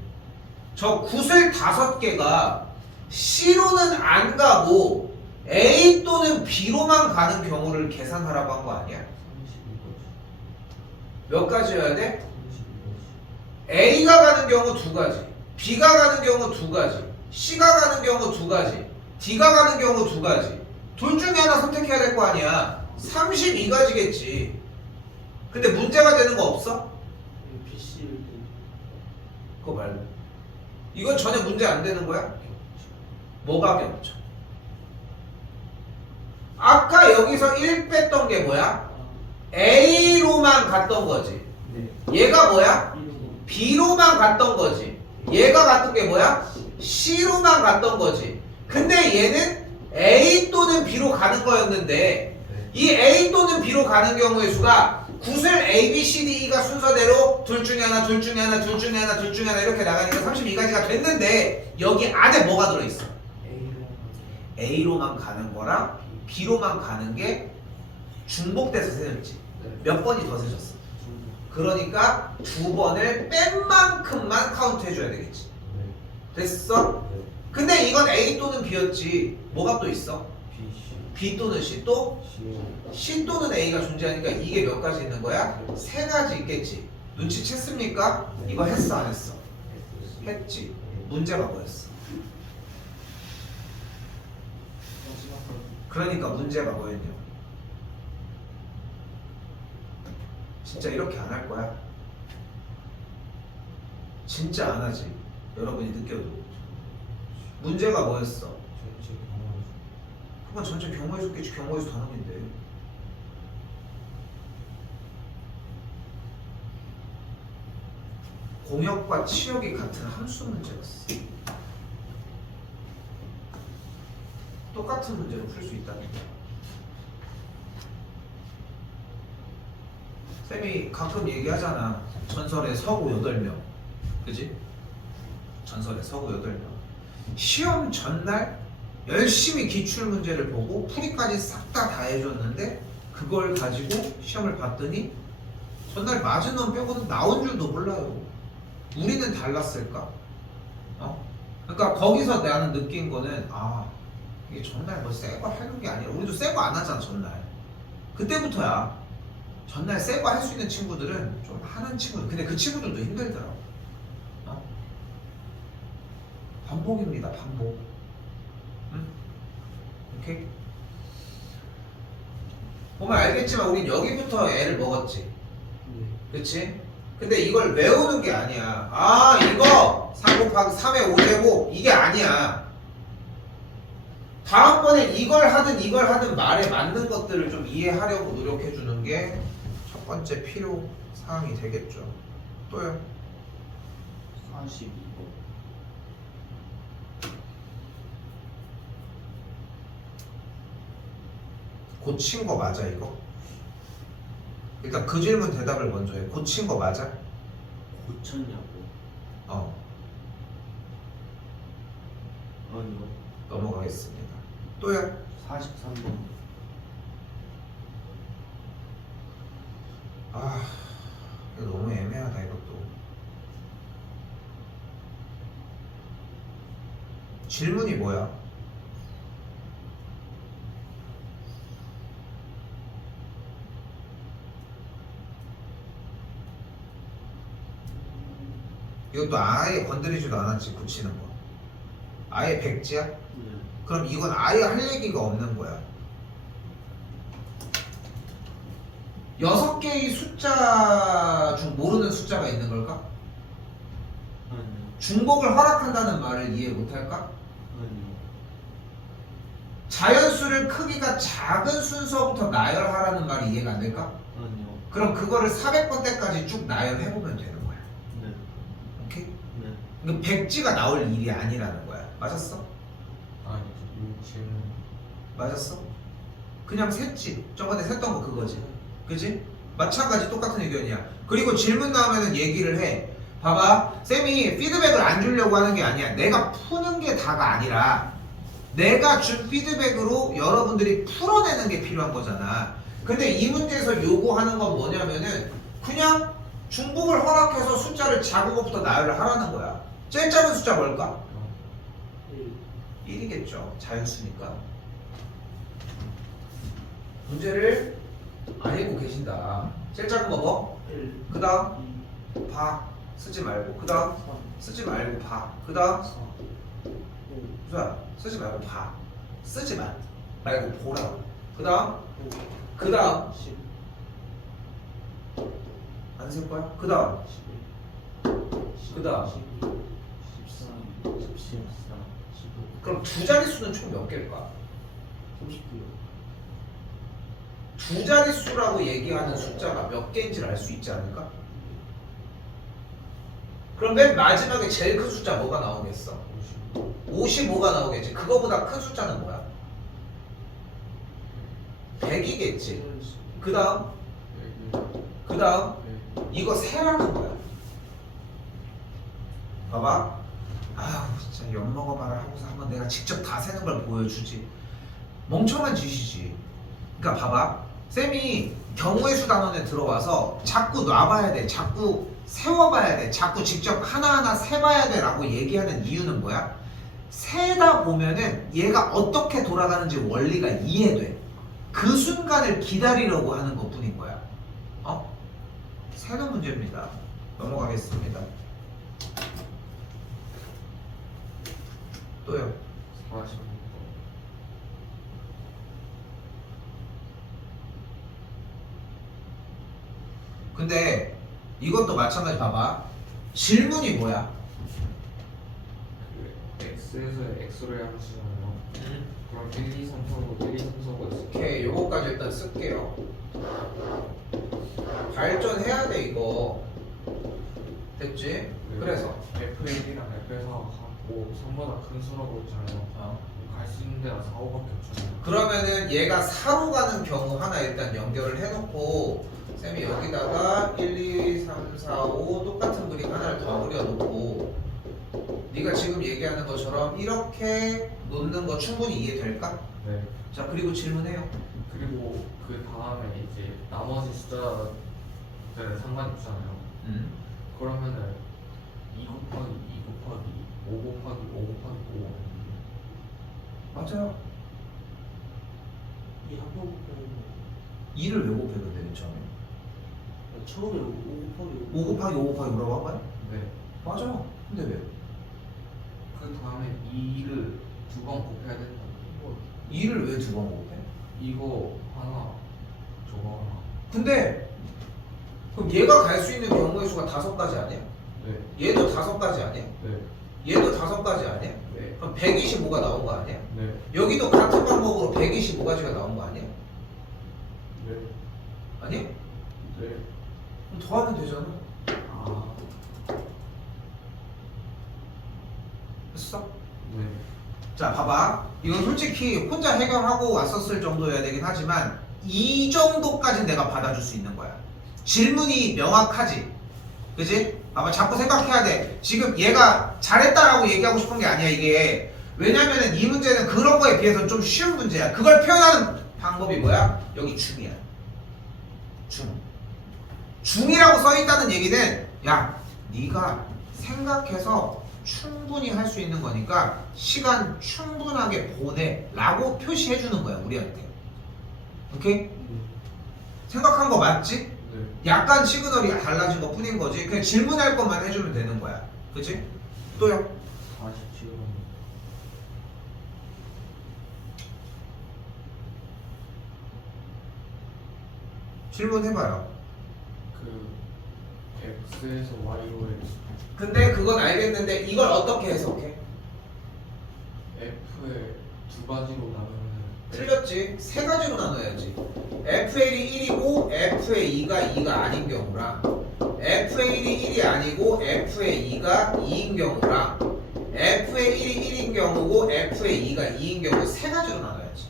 저 구슬 5개가 C로는 안 가고 A 또는 B로만 가는 경우를 계산하라고 한 거 아니야? 32가지. 몇 가지여야 돼? 32가지. A가 가는 경우 두 가지, B가 가는 경우 두 가지, C가 가는 경우 두 가지, D가 가는 경우 두 가지. 둘 중에 하나 선택해야 될 거 아니야. 32가지겠지. 근데 문제가 되는 거 없어? BC를 그거 말고. 이건 전혀 문제 안 되는 거야? 뭐가 겹쳐? 아까 여기서 1 뺐던 게 뭐야? A로만 갔던 거지. 네. 얘가 뭐야? 이러고 B로만 갔던 거지. 얘가 갔던 게 뭐야? C로만 갔던 거지. 근데 얘는 A 또는 B로 가는 거였는데 이 A 또는 B로 가는 경우의 수가 구슬 A, B, C, D, E가 순서대로 둘 중에 하나, 둘 중에 하나, 둘 중에 하나, 둘 중에 하나 이렇게 나가니까 32가지가 됐는데 여기 안에 뭐가 들어있어? A로만 가는 거랑 B로만 가는 게 중복돼서 세졌지. 몇 번이 더 세졌어. 그러니까 두 번을 뺀 만큼만 카운트 해줘야 되겠지. 됐어? 근데 이건 A 또는 B였지. 뭐가 또 있어? B 또는 C 또? C 또는 A가 존재하니까 이게 몇 가지 있는 거야? 세 가지 있겠지. 눈치챘습니까? 이거 했어 안 했어? 했지. 문제가 뭐였어? 그러니까 문제가 뭐였냐? 진짜 이렇게 안 할 거야? 진짜 안 하지. 여러분이 느껴도. 문제가 뭐였어? 그건 전체 경우의 수겠지. 경우의 수 단원인데. 공역과 치역이 같은 함수 문제였어. 똑같은 문제로 풀 수 있다는 거야. 쌤이 가끔 얘기하잖아. 전설의 서구 8명. 그지? 전설의 서구 8명. 시험 전날 열심히 기출문제를 보고 풀이까지 싹 다 해줬는데 그걸 가지고 시험을 봤더니 전날 맞은 놈 빼고는 나온 줄도 몰라요. 우리는 달랐을까? 그러니까 거기서 나는 느낀 거는 이게 전날 뭐 새 거 하는 게 아니라 우리도 새 거 안 하잖아 전날. 그때부터야. 전날 새 거 할 수 있는 친구들은 좀 하는 친구들. 근데 그 친구들도 힘들더라고. 반복입니다. 반복. 응? 오케이? 보면 알겠지만 우린 여기부터 애를 먹었지. 그치? 근데 이걸 외우는 게 아니야. 이거 3 곱하기 3의 5제곱 이게 아니야. 다음번에 이걸 하든 말에 맞는 것들을 좀 이해하려고 노력해 주는 게 첫 번째 필요 사항이 되겠죠. 또요? 42번. 고친 거 맞아 이거? 일단 그 질문 대답을 먼저 해. 고친 거 맞아? 고쳤냐고? 아니요. 넘어가겠습니다. 또요? 43번. 이거 너무 애매하다 이것도. 질문이 뭐야? 이것도 아예 건드리지도 않았지. 고치는 거 아예 백지야? 네. 그럼 이건 아예 할 얘기가 없는 거야. 6개의 숫자 중 모르는 숫자가 있는 걸까? 아니요. 중복을 허락한다는 말을 이해 못할까? 아니요. 자연수를 크기가 작은 순서부터 나열하라는 말이 이해가 안 될까? 아니요. 그럼 그거를 400번 때까지 쭉 나열해보면 되는 거야. 네. 오케이? 네. 이거 백지가 나올 일이 아니라는 거야. 맞았어? 아니 질문 맞았어? 그냥 셌지. 저번에 셌던 거 그거지. 그지? 마찬가지 똑같은 의견이야. 그리고 질문 나오면은 얘기를 해. 봐봐. 쌤이 피드백을 안 주려고 하는 게 아니야. 내가 푸는 게 다가 아니라 내가 준 피드백으로 여러분들이 풀어내는 게 필요한 거잖아. 근데 이 문제에서 요구하는 건 뭐냐면은 그냥 중복을 허락해서 숫자를 작은 것부터 나열을 하라는 거야. 제일 작은 숫자 뭘까? 1이겠죠. 자연수니까. 문제를 알고 계신다. 제일 작은 거 뭐? 1, 그 다음 봐. 쓰지 말고 그 다음 3 쓰지 말고 봐. 그 다음 4 5 좋아. 쓰지 말고 봐. 쓰지 말고 보라고. 그 다음 5 그 다음 10 안 쓸 거야? 그 다음 11 그다음. 12 13 14 15 그럼 두 자릿수는 총 몇 개일까? 39 두 자릿수라고 얘기하는 숫자가 몇 개인지를 알 수 있지 않을까? 그럼 맨 마지막에 제일 큰 숫자 뭐가 나오겠어? 55가 나오겠지. 그거보다 큰 숫자는 뭐야? 100이겠지. 그 다음 그 다음 이거 세라는 거야. 봐봐. 아우 진짜 엿먹어봐라 하고서 한번 내가 직접 다 세는 걸 보여주지. 멍청한 짓이지. 그러니까 봐봐. 쌤이 경우의 수 단원에 들어와서 자꾸 놔봐야 돼. 자꾸 세워봐야 돼. 자꾸 직접 하나하나 세봐야 돼 라고 얘기하는 이유는 뭐야? 세다 보면은 얘가 어떻게 돌아가는지 원리가 이해돼. 그 순간을 기다리려고 하는 것 뿐인 거야. 어? 세는 문제입니다. 넘어가겠습니다. 또요. 40. 근데 이것도 마찬가지 봐봐. 질문이 뭐야? 그 X에서 X를 향하시잖아요. 그럼 1, 2, 3, 4로 1, 2, 3, 4가 있어요. 오케이, 요거까지 일단 쓸게요. 발전해야 돼 이거. 됐지? 그래서 F1이랑 F4가 같고 3보다 큰 수라고 했잖아요. 갈 수 있는 데가 4, 5밖에 없잖아요. 그러면은 얘가 4로 가는 경우 하나 일단 연결을 해놓고 쌤이 여기다가 1, 2, 3, 4, 5 똑같은 그림 하나를 더 그려놓고 네가 지금 얘기하는 것처럼 이렇게 놓는 거 충분히 이해될까? 네. 자 그리고 질문해요. 그리고 그 다음에 이제 나머지 숫자들은 상관이 없잖아요. 그러면은 2 곱하기 2 곱하기 5 곱하기 5 곱하기 5 맞아요. 이 한번 곱하기 2를 왜 곱해 근데 맨 처음에? 처음에 5 곱하기 5 곱하기 5 곱하기 5라고 한 거야? 네. 맞아. 근데 왜? 그 다음에 2를 두 번 곱해야 된다. 2를 왜 두 번 곱해? 이거 하나, 저거 하나. 근데 그럼 얘가 갈 수 있는 경우의 수가 5가지 아니야? 네. 얘도 5가지 아니야? 네. 얘도 5가지 아니야? 네. 그럼 125가 나온 거 아니야? 네. 여기도 같은 방법으로 125가지가 나온 거 아니야? 네. 아니야? 네. 그럼 더하면 되잖아. 아. 됐어? 네. 자 봐봐. 이건 솔직히 혼자 해결하고 왔었을 정도여야 되긴 하지만 이 정도까지 내가 받아줄 수 있는 거야. 질문이 명확하지. 그지? 봐봐 자꾸 생각해야 돼. 지금 얘가 잘했다라고 얘기하고 싶은 게 아니야 이게. 왜냐면은 이 문제는 그런 거에 비해서 좀 쉬운 문제야. 그걸 표현하는 방법이 뭐야? 여기 중이야. 중이라고 써있다는 얘기는 야 네가 생각해서 충분히 할 수 있는 거니까 시간 충분하게 보내 라고 표시해 주는 거야 우리한테. 오케이? 생각한 거 맞지? 네. 약간 시그널이 달라진 것 뿐인 거지. 그냥 질문할 것만 해주면 되는 거야. 그치? 또요? 47번 질문해봐요. 그 X에서 Y로 해. 근데 그건 알겠는데 이걸 어떻게 해석해? F에 두 가지로 나누면 틀렸지? 세 가지로 나눠야지. FL이 1이고 F의 2가 2가 아닌 경우랑 F의 1이 1이 아니고 F의 2가 2인 경우랑 F의 1이 1인 경우고 F의 2가 2인 경우 세 가지로 나눠야지.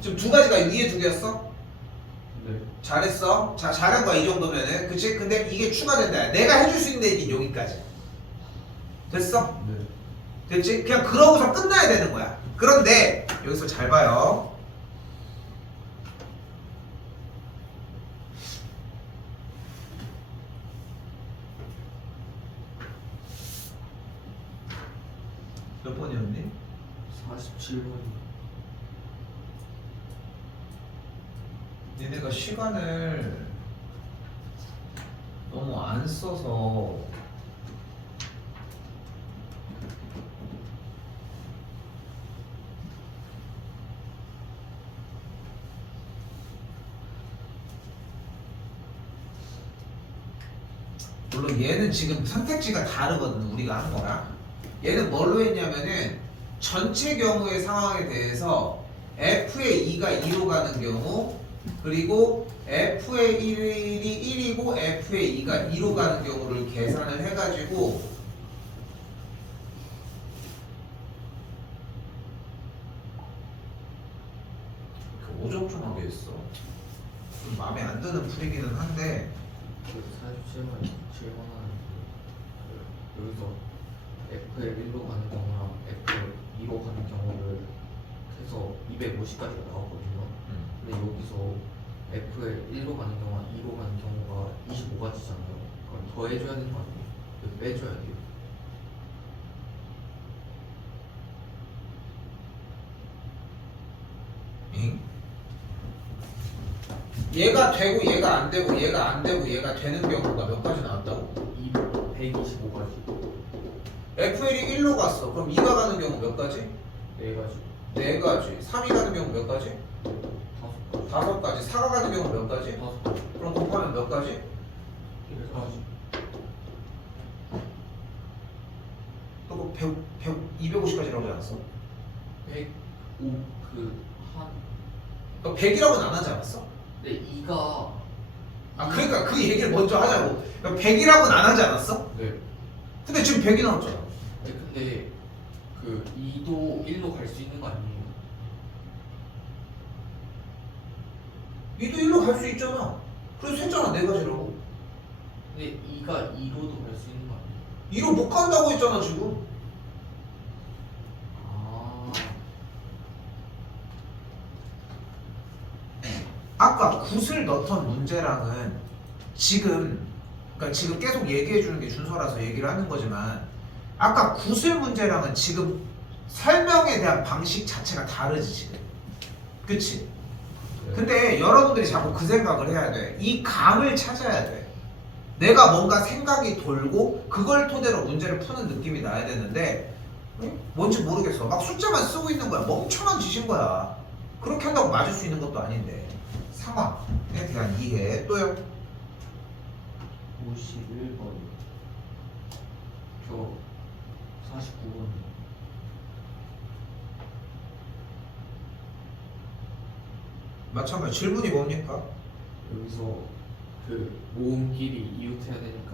지금 두 가지가 위에 두 개였어? 네. 잘했어. 자, 잘한 거야 이 정도면은. 그치? 근데 이게 추가된다. 내가 해줄 수 있는 얘기 여기까지. 됐어? 네. 됐지? 그냥 그러고서 끝나야 되는 거야. 그런데 여기서 잘 봐요. 몇 번이었니? 47번 얘네가 시간을 너무 안 써서 물론 얘는 지금 선택지가 다르거든 우리가 한 거랑 얘는 뭘로 했냐면은 전체 경우의 상황에 대해서 f의 2가 2로 가는 경우 그리고 f의 1이 1이고 f의 2가 2로 가는 경우를 계산을 해가지고 이렇게 오죽하게 했어. 좀 마음에 안 드는 풀이기는 한데 그 47번 질문하는 그 여기서 F의 1로 가는 경우랑 F의 2로 가는 경우를 해서 250까지가 나왔거든요. 근데 여기서 F의 1로 가는 경우와 2로 가는 경우가 25가지잖아요. 그럼 더 해줘야 되는 거 아니에요? 여기 빼줘야 돼요. 응? 얘가 되고 얘가 안 되고 얘가 안 되고 얘가 되는 경우가 몇 가지 나왔다고? 125가지. FL이 1로 갔어. 그럼 2가 가는 경우 몇 가지? 4가지. 4가지. 3이 가는 경우 몇 가지? 5가지. 5가지. 4가 가는 경우 몇 가지? 5가지. 그럼 곱하면 몇 가지? 1가지. 또 250까지라고 하지 않았어? 105 한. 너 100이라고는 안 하지 않았어? 근데 2가 아 그러니까 그 얘기를 먼저 하자고. 100이라고는 안 하지 않았어? 네. 근데 지금 100이 나왔잖아. 근데 그 2도 1로 갈 수 있는 거 아니에요? 2도 1로 갈 수 있잖아. 그래서 했잖아 4가지라고. 근데 2가 2로도 갈 수 있는 거 아니에요? 2로 못 간다고 했잖아 지금. 아, 아까 굿을 넣던 문제랑은 지금 그러니까 지금 계속 얘기해 주는 게 준서라서 얘기를 하는 거지만 아까 굿을 문제랑은 지금 설명에 대한 방식 자체가 다르지 지금. 그치? 근데 여러분들이 자꾸 그 생각을 해야 돼. 이 감을 찾아야 돼. 내가 뭔가 생각이 돌고 그걸 토대로 문제를 푸는 느낌이 나야 되는데 뭔지 모르겠어. 막 숫자만 쓰고 있는 거야. 멍청한 짓인 거야. 그렇게 한다고 맞을 수 있는 것도 아닌데. 상황에 대한 이해. 또요? 51번. 저 49번. 마찬가지. 질문이 뭡니까? 여기서 그 모음끼리 이웃해야 되니까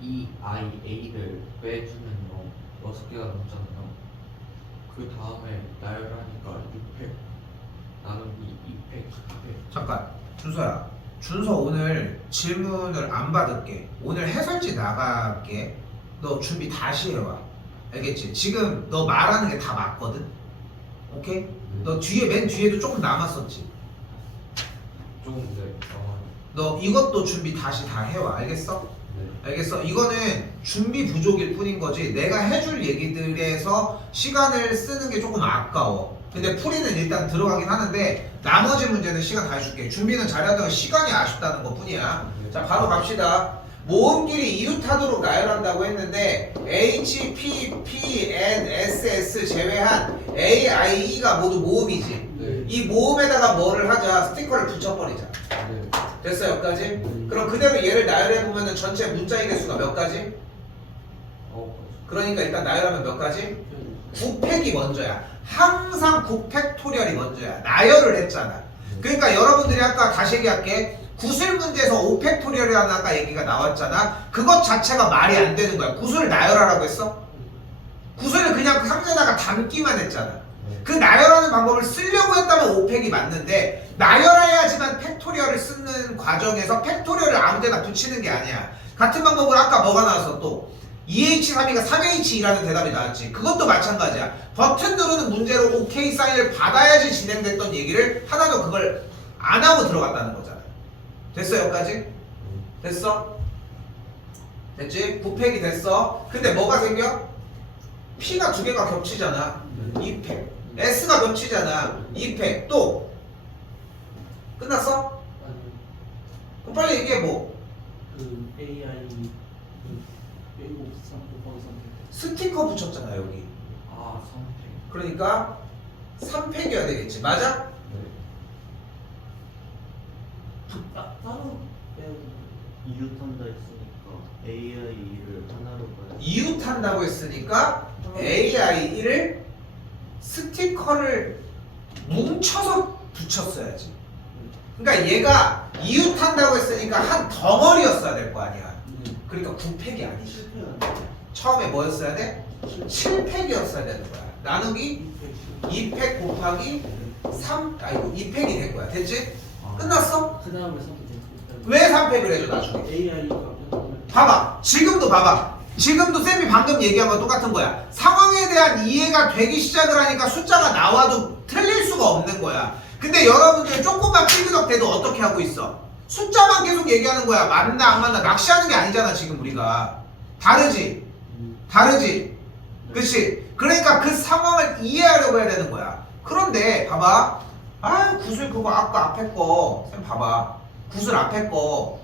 이 I, A를 빼주면요 6개가 남잖아요. 그 다음에 나열하니까 6팩 나누기 2팩, 2팩. 잠깐. 준서야. 준서 오늘 질문을 안 받을게. 오늘 해설지 나갈게. 너 준비 다시 해와. 알겠지? 지금 너 말하는 게 다 맞거든? 오케이? 너 뒤에 맨 뒤에도 조금 남았었지? 조금 이제 너 이것도 준비 다시 다 해와. 알겠어? 네. 알겠어? 이거는 준비 부족일 뿐인 거지 내가 해줄 얘기들에서 시간을 쓰는 게 조금 아까워. 근데 풀이는 일단 들어가긴 하는데 나머지 문제는 시간 다 해줄게. 준비는 잘하다가 시간이 아쉽다는 것 뿐이야. 자 바로 갑시다. 모음끼리 이웃하도록 나열한다고 했는데 H, P, P, N, S, S 제외한 A, I, E가 모두 모음이지. 네. 이 모음에다가 뭐를 하자? 스티커를 붙여버리자. 네. 됐어 여기까지? 그럼 그대로 얘를 나열해보면 전체 문자의 개수가 몇 가지? 그러니까 일단 나열하면 몇 가지? 9팩이 먼저야. 항상 9팩토리얼이 먼저야. 나열을 했잖아. 그러니까 여러분들이 아까 다시 얘기할게. 구술 문제에서 5팩토리얼이라는 아까 얘기가 나왔잖아. 그것 자체가 말이 안 되는 거야. 구술을 나열하라고 했어? 구술을 그냥 상자에다가 담기만 했잖아. 그 나열하는 방법을 쓰려고 했다면 5팩이 맞는데 나열해야지만 팩토리얼을 쓰는 과정에서 팩토리얼을 아무데나 붙이는 게 아니야. 같은 방법으로 아까 뭐가 나왔어 또 2H3이가 3H2라는 대답이 나왔지. 그것도 마찬가지야. 버튼 누르는 문제로 OK 사인을 받아야지 진행됐던 얘기를 하나도 그걸 안 하고 들어갔다는 거잖아. 됐어 여기까지? 됐어? 됐지? 9팩이 됐어. 근데 뭐가 생겨? P가 2개가 겹치잖아. 2팩. S가 겹치잖아. 2팩. 또 끝났어? 그럼 빨리 얘기해 뭐. 그 AI 그 빼고 3 곱하기 3 스티커 붙였잖아 여기. 아 선택. 그러니까 3팩이어야 되겠지. 맞아? 네. 따로 빼고 이웃한다 했으니까 AI를 하나로 봐야 이웃한다고 했으니까 AI1을 스티커를 뭉쳐서 붙였어야지. 그러니까 얘가 이웃한다고 했으니까 한 덩어리였어야 될 거 아니야. 그러니까 9팩이 아니지. 실패가 처음에 뭐였어야 돼? 7팩이었어야 되는 거야. 나누기 2팩 곱하기 3, 아이고 2팩이 된 거야. 됐지? 끝났어? 그 다음에 선택된 왜 3팩을 해줘 나중에? AI가 봐봐. 지금도 봐봐. 지금도 쌤이 방금 얘기한 거 똑같은 거야. 상황에 대한 이해가 되기 시작을 하니까 숫자가 나와도 틀릴 수가 없는 거야. 근데 여러분들 조금만 삐그덕 대도 어떻게 하고 있어? 숫자만 계속 얘기하는 거야. 맞나 안 맞나 낚시하는 게 아니잖아 지금 우리가. 다르지? 다르지? 그치? 그러니까 그 상황을 이해하려고 해야 되는 거야. 그런데 봐봐. 아 구슬 그거 아까 앞에 거 쌤 봐봐. 구슬 앞에 거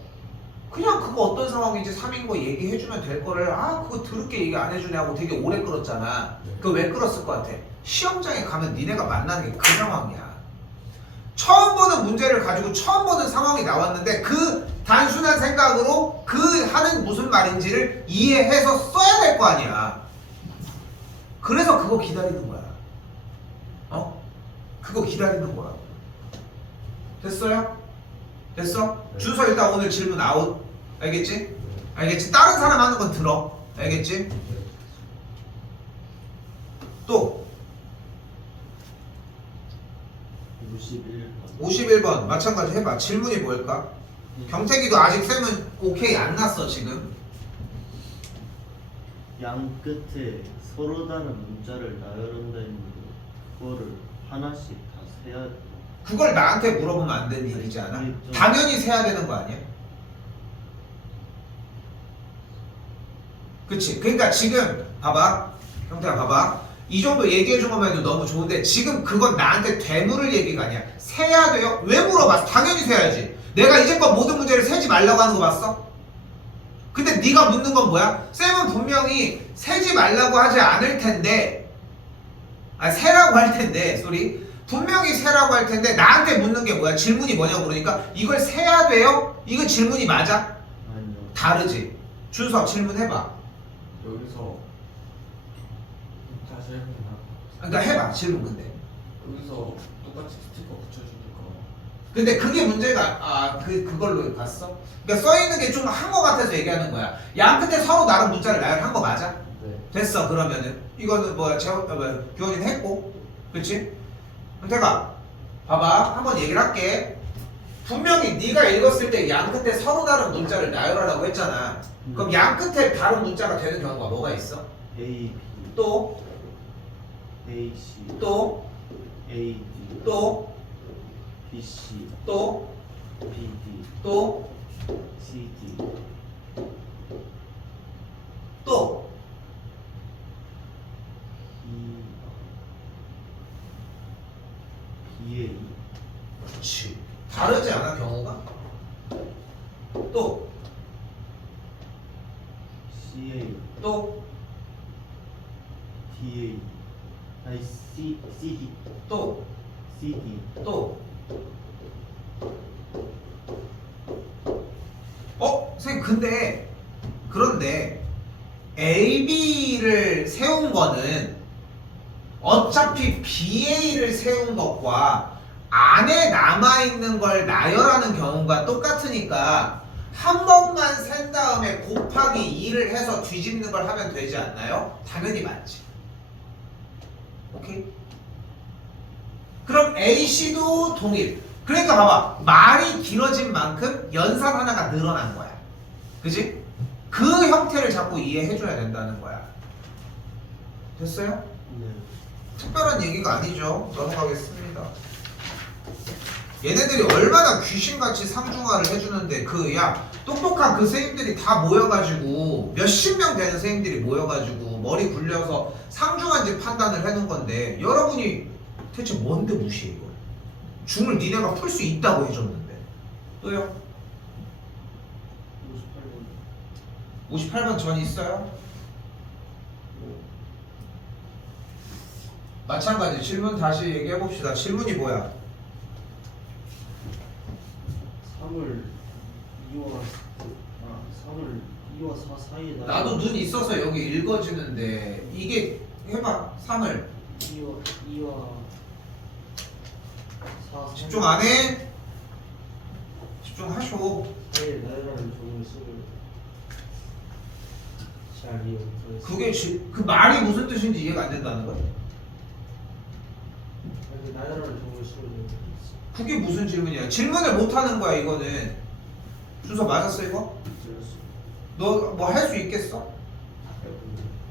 그냥 그거 어떤 상황인지 3인 거 얘기해주면 될 거를 아 그거 더럽게 얘기 안 해주네 하고 되게 오래 끌었잖아. 그거 왜 끌었을 것 같아? 시험장에 가면 니네가 만나는 게 그 상황이야. 처음 보는 문제를 가지고 처음 보는 상황이 나왔는데 그 단순한 생각으로 그 하는 무슨 말인지를 이해해서 써야 될 거 아니야. 그래서 그거 기다리는 거야. 어? 그거 기다리는 거야. 됐어요? 됐어? 네. 준서 일단 오늘 질문 아웃. 알겠지? 알겠지? 다른 사람 하는 건 들어. 알겠지? 또 51번 51번 마찬가지 해봐. 질문이 뭘까? 경태기도 아직 쌤은 오케이 안 났어 지금. 양 끝에 서로 다른 문자를 나열한다 했는데 그거를 하나씩 다 세야 돼. 그걸 나한테 물어보면 안 되는 일이지 않아? 아니, 좀- 당연히 세야 되는 거 아니야? 그치? 그러니까 지금 봐봐. 형태가 봐봐. 이 정도 얘기해 준 것만 해도 너무 좋은데 지금 그건 나한테 되물을 얘기가 아니야. 세야 돼요? 왜 물어봤어? 당연히 세야지. 내가 이제껏 모든 문제를 세지 말라고 하는 거 봤어? 근데 네가 묻는 건 뭐야? 쌤은 분명히 세지 말라고 하지 않을 텐데 세라고 할 텐데 소리 분명히 세라고 할 텐데 나한테 묻는 게 뭐야? 질문이 뭐냐고 그러니까 이걸 세야 돼요? 이거 질문이 맞아? 아니요. 다르지. 준서 질문해봐. 여기서 다시 해보면 그러니까 해봐 질문 근데. 여기서 똑같이 스티커 붙여주니까 근데 그게 문제가 그걸로 갔어? 그러니까 써있는 게 좀 한 거 같아서 얘기하는 거야. 양 끝에 서로 나름 문자를 나열한 거 맞아? 네. 됐어. 그러면은 이거는 교원이는 했고 그치? 형태가 봐봐 한번 얘기를 할게. 분명히 네가 읽었을 때 양 끝에 서로 다른 문자를 나열하라고 했잖아. 그럼 양 끝에 다른 문자가 되는 경우가 뭐가 있어? A, B, 또 A, C, 또, A, D, 또, B, C, 또, B, D, 또, C, D, 또 B, B, A, 그렇지. 다르지 않아 경우가? 또, C, A, 또, D, A, 아니 C, C, D, 또, C, D, 또. 선생님 그런데 AB를 세운 거는 어차피 BA를 세운 것과 안에 남아있는 걸 나열하는 경우가 똑같으니까 한 번만 센 다음에 곱하기 2를 해서 뒤집는 걸 하면 되지 않나요? 당연히 맞지. 오케이? 그럼 AC도 동일. 그러니까 봐봐. 말이 길어진 만큼 연산 하나가 늘어난 거야. 그지? 그 형태를 자꾸 이해해줘야 된다는 거야. 됐어요? 네. 특별한 얘기가 아니죠. 넘어가겠습니다. 얘네들이 얼마나 귀신같이 상중하를 해주는데 똑똑한 그 선생님들이 다 모여가지고 몇십 명 되는 선생님들이 모여가지고 머리 굴려서 상중한지 판단을 해놓은 건데 여러분이 대체 뭔데 무시해 이걸? 중을 니네가 풀 수 있다고 해줬는데 또요? 58번 58번 전 있어요? 마찬가지 질문 다시 얘기해 봅시다. 질문이 뭐야? 3을 2와 4 사이에 나도 눈 있어서 여기 읽어지는데 이게 해봐 3을 2와 4 집중 안 해? 집중하쇼. 사이에 나열하는 종을 쓰고 잘 이해 못하겠어. 그게 그 말이 무슨 뜻인지 이해가 안 된다는 거야. 아니, 나열하는 종을 쓰고 있어. 그게 무슨 질문이야? 질문을 못 하는 거야 이거는. 순서 맞았어 이거? 들었어. 너 뭐 할 수 있겠어?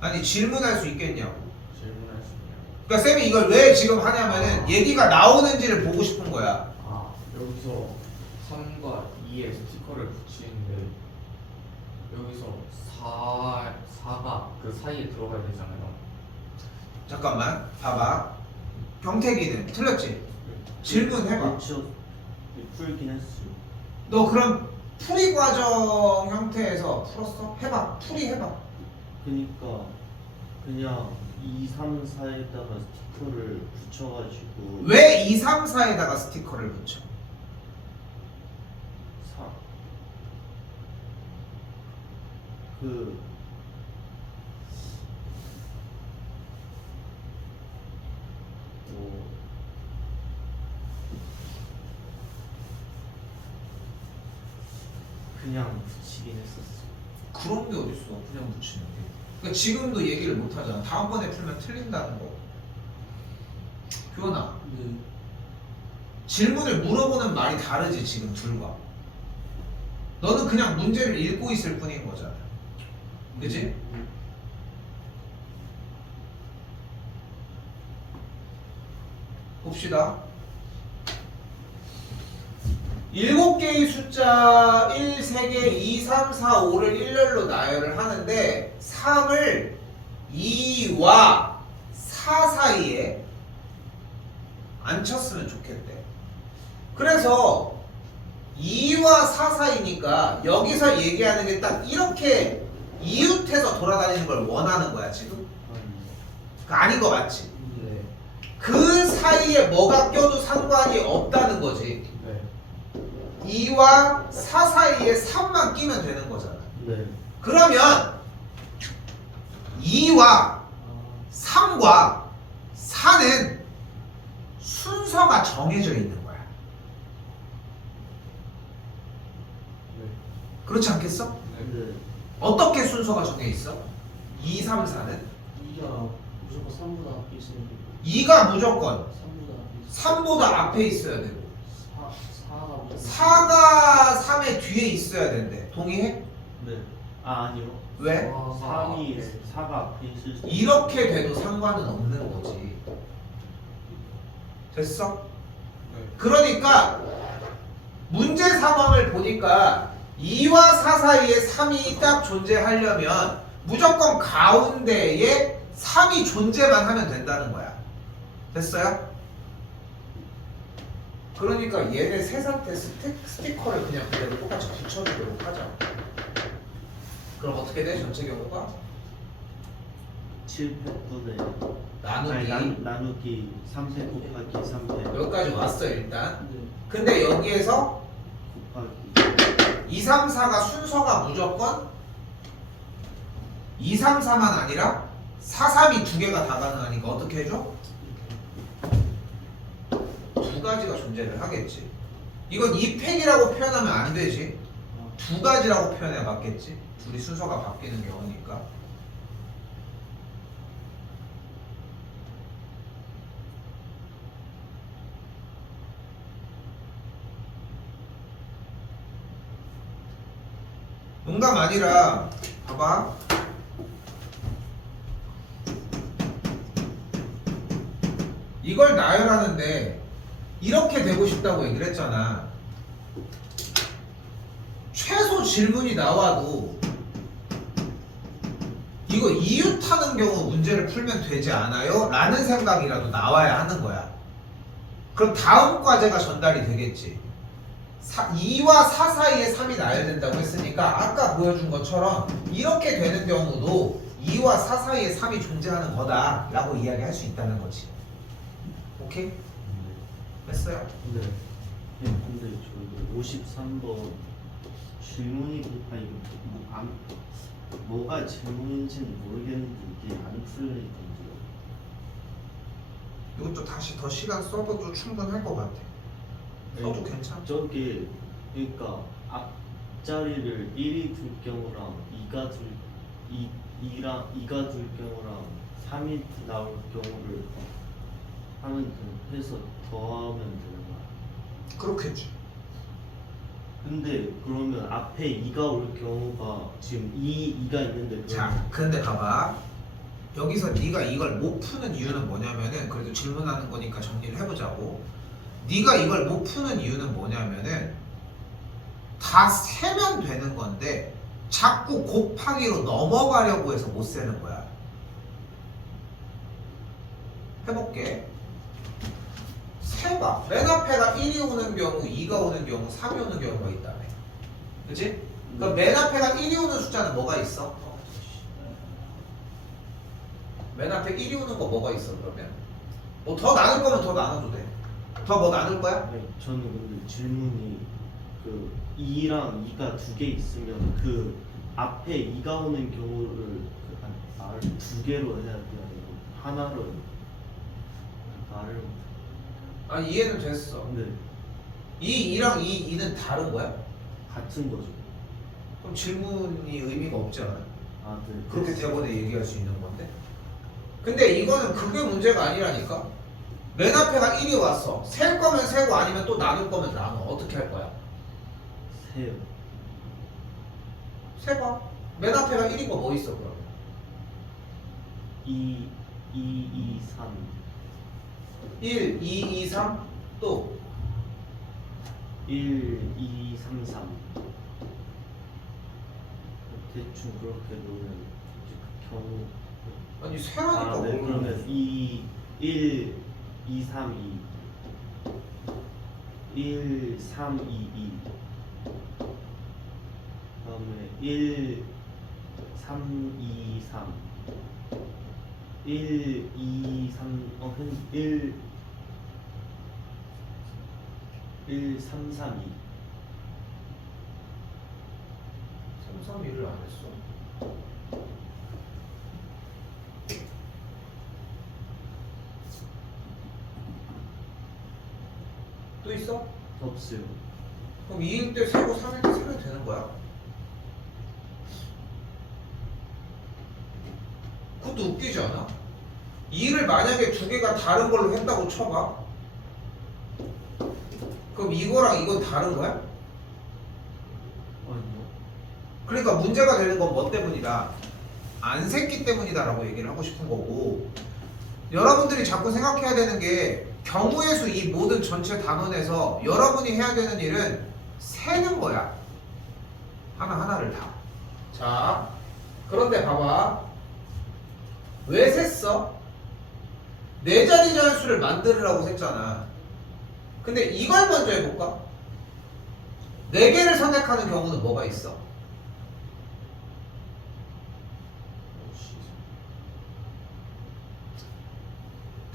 아니 질문할 수 있겠냐고. 질문할 수 있냐고. 그러니까 쌤이 이걸 왜 지금 하냐면은 얘기가 나오는지를 보고 싶은 거야. 아 여기서 3과 2에 스티커를 붙이는데 여기서 4가 그 사이에 들어가야 되잖아요. 잠깐만 봐봐. 경태기는 틀렸지? 질문해봐. 그렇죠. 풀긴 했어. 너 그럼 풀이 과정 형태에서 풀었어? 해봐. 풀이 해봐. 그니까 그냥 2, 3, 4에다가 스티커를 붙여가지고 왜 2, 3, 4에다가 스티커를 붙여? 4 그 뭐, 그냥 붙이긴 했었어. 그런 게 어딨어. 그냥 붙이는 게. 그러니까 지금도 얘기를 못 하잖아. 다음번에 풀면 틀린다는 거. 교원아, 네. 질문을 물어보는 말이 다르지 지금 둘과. 너는 그냥 문제를 읽고 있을 뿐인 거잖아. 그지? 봅시다. 7개의 숫자 1, 3개, 2, 3, 4, 5를 일렬로 나열을 하는데 3을 2와 4 사이에 안 쳤으면 좋겠대. 그래서 2와 4 사이니까 여기서 얘기하는 게 딱 이렇게 이웃해서 돌아다니는 걸 원하는 거야 지금? 그거 아닌 거 맞지? 네. 그 사이에 뭐가 껴도 상관이 없다는 거지. 네. 2와 4 사이에 3만 끼면 되는 거잖아. 네. 그러면 2와 아, 3과 4는 순서가 정해져 있는 거야. 네. 그렇지 않겠어? 네. 네. 어떻게 순서가 정해 있어? 2, 3, 4는? 2가 무조건 3보다 앞에 있어야 되고 2가 무조건 3보다 앞에 있어. 3보다 앞에 있어야 되고 4가 무조건 4가 3의 뒤에 있어야 된대. 동의해? 네. 아 아니요. 왜? 3이 4가 앞에 있을 수 이렇게 돼도 상관은 없는 거지. 됐어? 네. 그러니까 문제 상황을 보니까 2와 4 사이에 3이 딱 존재하려면 무조건 가운데에 3이 존재만 하면 된다는 거야. 됐어요? 그러니까 얘네 세 상태 스티커를 그냥 그대로 똑같이 붙여주도록 하자. 그럼 어떻게 돼? 전체 경우가? 7패분의 나누기 나누기 3패 곱하기 3패 여기까지 왔어 일단. 네. 근데 여기에서 곱하기 2, 3, 4가 순서가 무조건 2, 3, 4만 아니라 4, 3이 두 개가 다 가능하니까 어떻게 해줘? 두 가지가 존재를 하겠지. 이건 2팩이라고 표현하면 안 되지. 두 가지라고 표현해 봤겠지. 둘이 순서가 바뀌는 경우니까. 농담 아니라 봐봐. 이걸 나열하는데 이렇게 되고 싶다고 얘기를 했잖아. 최소 질문이 나와도 이거 이웃하는 경우 문제를 풀면 되지 않아요? 라는 생각이라도 나와야 하는 거야. 그럼 다음 과제가 전달이 되겠지. 2와 4 사이에 3이 나야 된다고 했으니까 아까 보여준 것처럼 이렇게 되는 경우도 2와 4 사이에 3이 존재하는 거다 라고 이야기할 수 있다는 거지. 오케이? 됐어요? 네. 근데 저기 53번 질문이 아니 뭐가 질문인지는 모르겠는데 이게 안 풀리던데요. 이것도 다시 더 시간 써도 충분할 것 같아. 써도 괜찮아. 저게 그러니까 앞자리를 1이 둘 경우랑 2가 둘 경우랑 3이 나올 경우를 하면 해서 더하면 되는 거야. 그렇겠지. 근데 그러면 앞에 2가 올 경우가 지금 2가 있는데 자, 근데 봐봐. 여기서 네가 이걸 못 푸는 이유는 뭐냐면은 그래도 질문하는 거니까 정리를 해보자고. 네가 이걸 못 푸는 이유는 뭐냐면은 다 세면 되는 건데 자꾸 곱하기로 넘어가려고 해서 못 세는 거야. 해볼게. 세봐. 맨 앞에가 1이 오는 경우, 2가 오는 경우, 3이 오는 경우가 있다며. 그치? 그럼 맨 앞에가 1이 오는 숫자는 뭐가 있어? 맨 앞에 1이 오는 거 뭐가 있어 그러면? 뭐 더 나눌 거면 더 나눠도 돼. 더 뭐 나눌 거야? 네, 저는 근데 질문이 그 2랑 2가 두 개 있으면 그 앞에 2가 오는 경우를 말을 두 개로 해야 돼요? 하나로 말을 아니 이해는 됐어. 근데 2랑 2는 다른 거야? 같은 거죠. 그럼 질문이 의미가 없지 않아? 아, 네. 그렇게 대본에 얘기할 수 있는 건데. 근데 이거는 그게 문제가 아니라니까. 맨 앞에가 1이 왔어. 셀 거면 세고 아니면 또 나눌 거면 나눠. 어떻게 할 거야? 세요. 세봐. 맨 앞에가 1인 거 뭐 있어 그러면? 2, 2, 3. 1, 2, 2, 3 또 1, 2, 3, 3. 대충 그렇게 놓으면 이제 그 경우. 아니 세라니까 네, 모르는 그러면 2, 1, 2, 3, 2. 1, 3, 2, 2. 그다음에 1, 3, 2, 3. 1, 2, 3, 1, 1, 3, 3, 2. 3, 3, 1을 안 했어. 또 있어? 없어요. 그럼 2일 때 세고 3일 때 세면 되는 거야? 그것도 웃기지 않아? 2를 만약에 두 개가 다른 걸로 했다고 쳐봐. 그럼 이거랑 이건 다른 거야? 아니요. 그러니까 문제가 되는 건 뭐 때문이다? 안 샜기 때문이다라고 얘기를 하고 싶은 거고, 여러분들이 자꾸 생각해야 되는 게 경우의 수 이 모든 전체 단원에서 여러분이 해야 되는 일은 세는 거야. 하나하나를 다. 자, 그런데 봐봐. 왜 셌어? 네 자리 자연수를 만들으라고 셌잖아. 근데 이걸 먼저 해볼까? 네 개를 선택하는 경우는 뭐가 있어?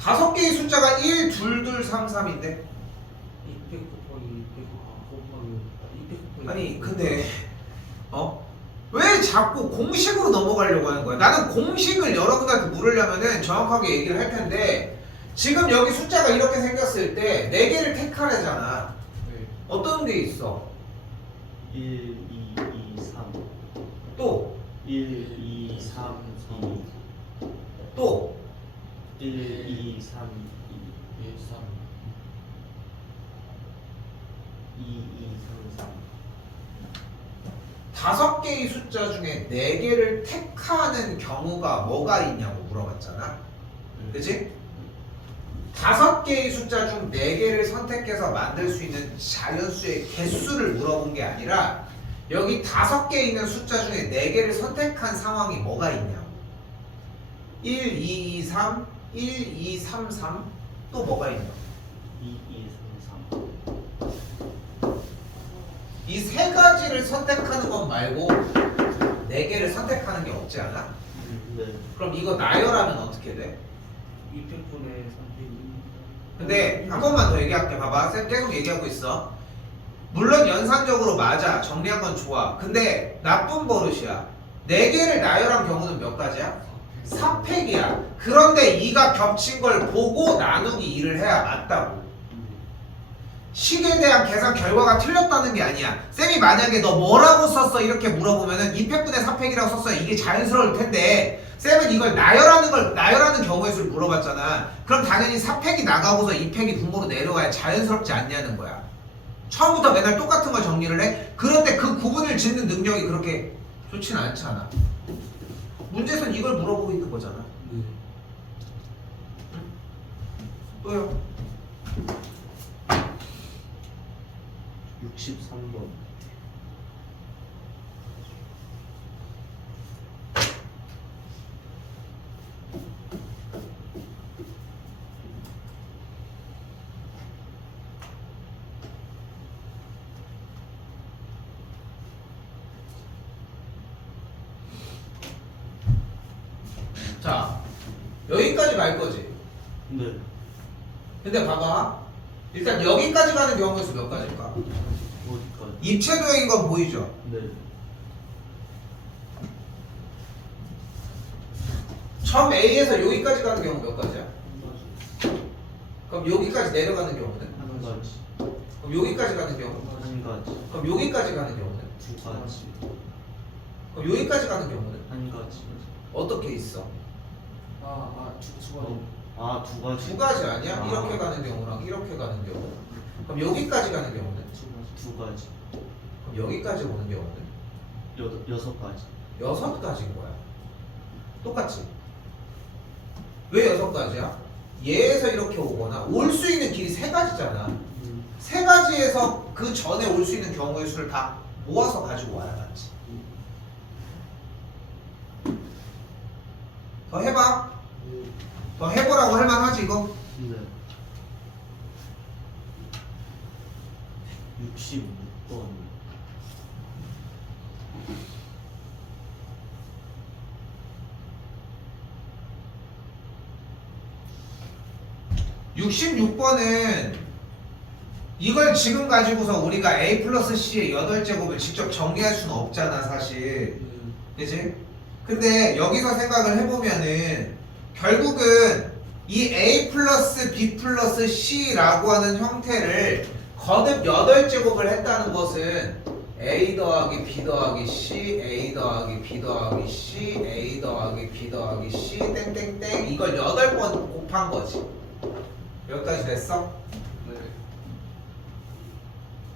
다섯 개의 숫자가 1, 2, 2, 3, 3인데 200 곱하기 200 곱하기 200 곱하기 아니 근데 왜 자꾸 공식으로 넘어가려고 하는 거야? 나는 공식을 여러분한테 물으려면은 정확하게 얘기를 할 텐데 지금 여기 숫자가 이렇게 생겼을 때 4개를 택하래잖아. 네. 어떤 게 있어? 1, 2, 2, 3. 또 1, 2, 3, 2. 또 1, 2, 3, 2. 1, 3 2, 2, 3, 3. 다섯 개의 숫자 중에 4개를 택하는 경우가 뭐가 있냐고 물어봤잖아. 그치? 다섯 개의 숫자 중 4개를 선택해서 만들 수 있는 자연수의 개수를 물어본 게 아니라 여기 다섯 개 있는 숫자 중에 4개를 선택한 상황이 뭐가 있냐고. 1, 2, 2, 3, 1, 2, 3, 3 또 뭐가 있냐고. 2, 2, 3, 3. 이 세 가지를 선택하는 것 말고 네 개를 선택하는 게 없지 않아? 네. 그럼 이거 나열하면 어떻게 돼? 200분의 300이. 근데 한 번만 더 얘기할게. 봐봐. 쌤 계속 얘기하고 있어. 물론 연산적으로 맞아. 정리한 건 좋아. 근데 나쁜 버릇이야. 네 개를 나열한 경우는 몇 가지야? 4팩이야. 그런데 이가 겹친 걸 보고 나누기 2를 해야 맞다고. 식에 대한 계산 결과가 틀렸다는 게 아니야. 쌤이 만약에 너 뭐라고 썼어? 이렇게 물어보면은 2팩분의 4팩이라고 썼어요. 이게 자연스러울 텐데 쌤은 이걸 나열하는 경우의 수를 물어봤잖아. 그럼 당연히 4팩이 나가고서 2팩이 분모로 내려와야 자연스럽지 않냐는 거야. 처음부터 맨날 똑같은 걸 정리를 해? 그런데 그 구분을 짓는 능력이 그렇게 좋진 않잖아. 문제에선 이걸 물어보고 있는 거잖아. 네. 또요. 63번. 자, 여기까지 갈 거지. 네. 근데 봐봐. 일단 여기까지 가는 경우의 수 몇 가지일까? 어디까지? 입체도형인 건 보이죠? 네. 처음 A에서 여기까지 가는 경우 몇 가지야? 한 가지. 그럼 여기까지 내려가는 경우는? 한 가지. 그럼 여기까지 가는 경우? 한 가지. 그럼 여기까지 가는 경우는? 두 가지. 그럼 여기까지 가는 경우는? 한 가지. 어떻게 있어? 두 가지. 아, 두 가지. 두 가지 아니야? 아. 이렇게 가는 경우랑 이렇게 가는 경우. 그럼 여기까지 가는 경우는? 두 가지. 그럼 여기까지 오는 경우는? 여섯 가지. 6가지인 거야. 똑같지? 왜 6가지야? 얘에서 이렇게 오거나 올 수 있는 길이 3가지잖아. 3가지에서 그 전에 올 수 있는 경우의 수를 다 모아서 가지고 와야 맞지. 더 해봐. 더 해보라고 할만하지 이거? 네. 66번. (66번은) 이걸 지금 가지고서 우리가 a 플러스 c의 8제곱을 직접 정리할 수는 없잖아 사실. 그치? 근데 여기서 생각을 해보면은 결국은 이 a 플러스 b 플러스 c라고 하는 형태를 거듭 8제곱을 했다는 것은 a 더하기 b 더하기 c, a 더하기 b 더하기 c, a 더하기 b 더하기 c 땡땡땡 이걸 8번 곱한 거지. 여기까지 됐어? 네.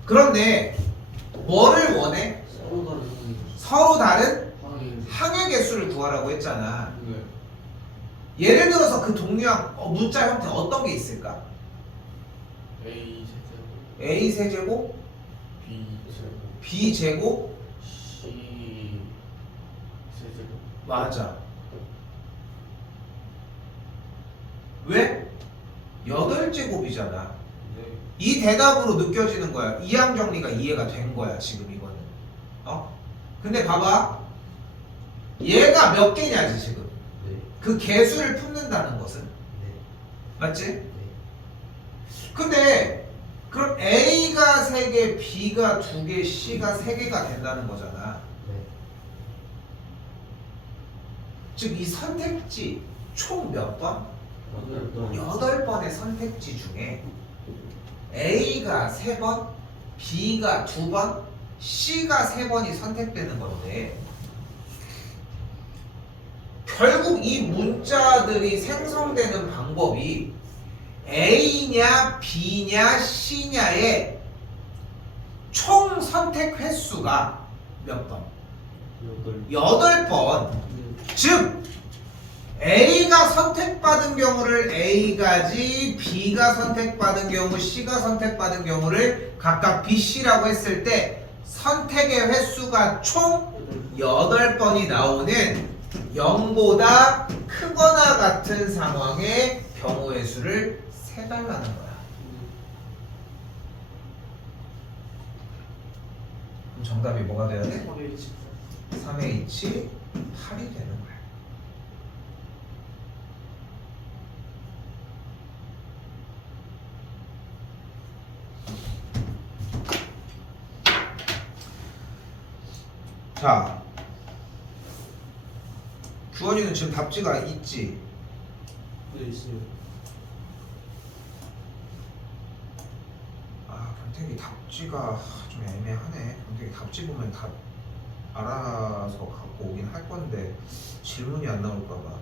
그런데 뭐를 원해? 서로 다른 형이. 서로 다른 하나의. 항의 개수를 구하라고 했잖아. 네. 예를 들어서 그 동류항 문자 형태 어떤 게 있을까? A 세제곱, a 세제곱, B 제곱, b 제곱. C 세제곱. 맞아. 왜? 8제곱이잖아. 네. 이 대답으로 느껴지는 거야. 이항 정리가 이해가 된 거야 지금 이거는. 근데 봐봐. 얘가 몇 개냐지 지금. 네. 그 개수를 품는다는 것은. 네. 맞지? 네. 근데 그럼 A가 3개, B가 2개, C가 3개가 된다는 거잖아. 네. 즉 이 선택지 총 몇 번? 8번의 선택지 중에 A가 3번, B가 2번, C가 3번이 선택되는 건데 결국 이 문자들이 생성되는 방법이 A냐 B냐 C냐의 총 선택 횟수가 몇 번? 8번. 즉 A가 선택받은 경우를 A가지, B가 선택받은 경우, C가 선택받은 경우를 각각 B, C라고 했을 때 선택의 횟수가 총 8번이 나오는 0보다 크거나 같은 상황의 경우의 수를 세달라는 거야. 그럼 정답이 뭐가 돼야 돼? 3H 3H 8이 되는 거야. 자, 주원이는 지금 답지가 있지? 네 있어요. 아, 경택이 답지가 좀 애매하네. 경택이 답지 보면 답 알아서 갖고 오긴 할 건데 질문이 안 나올까 봐.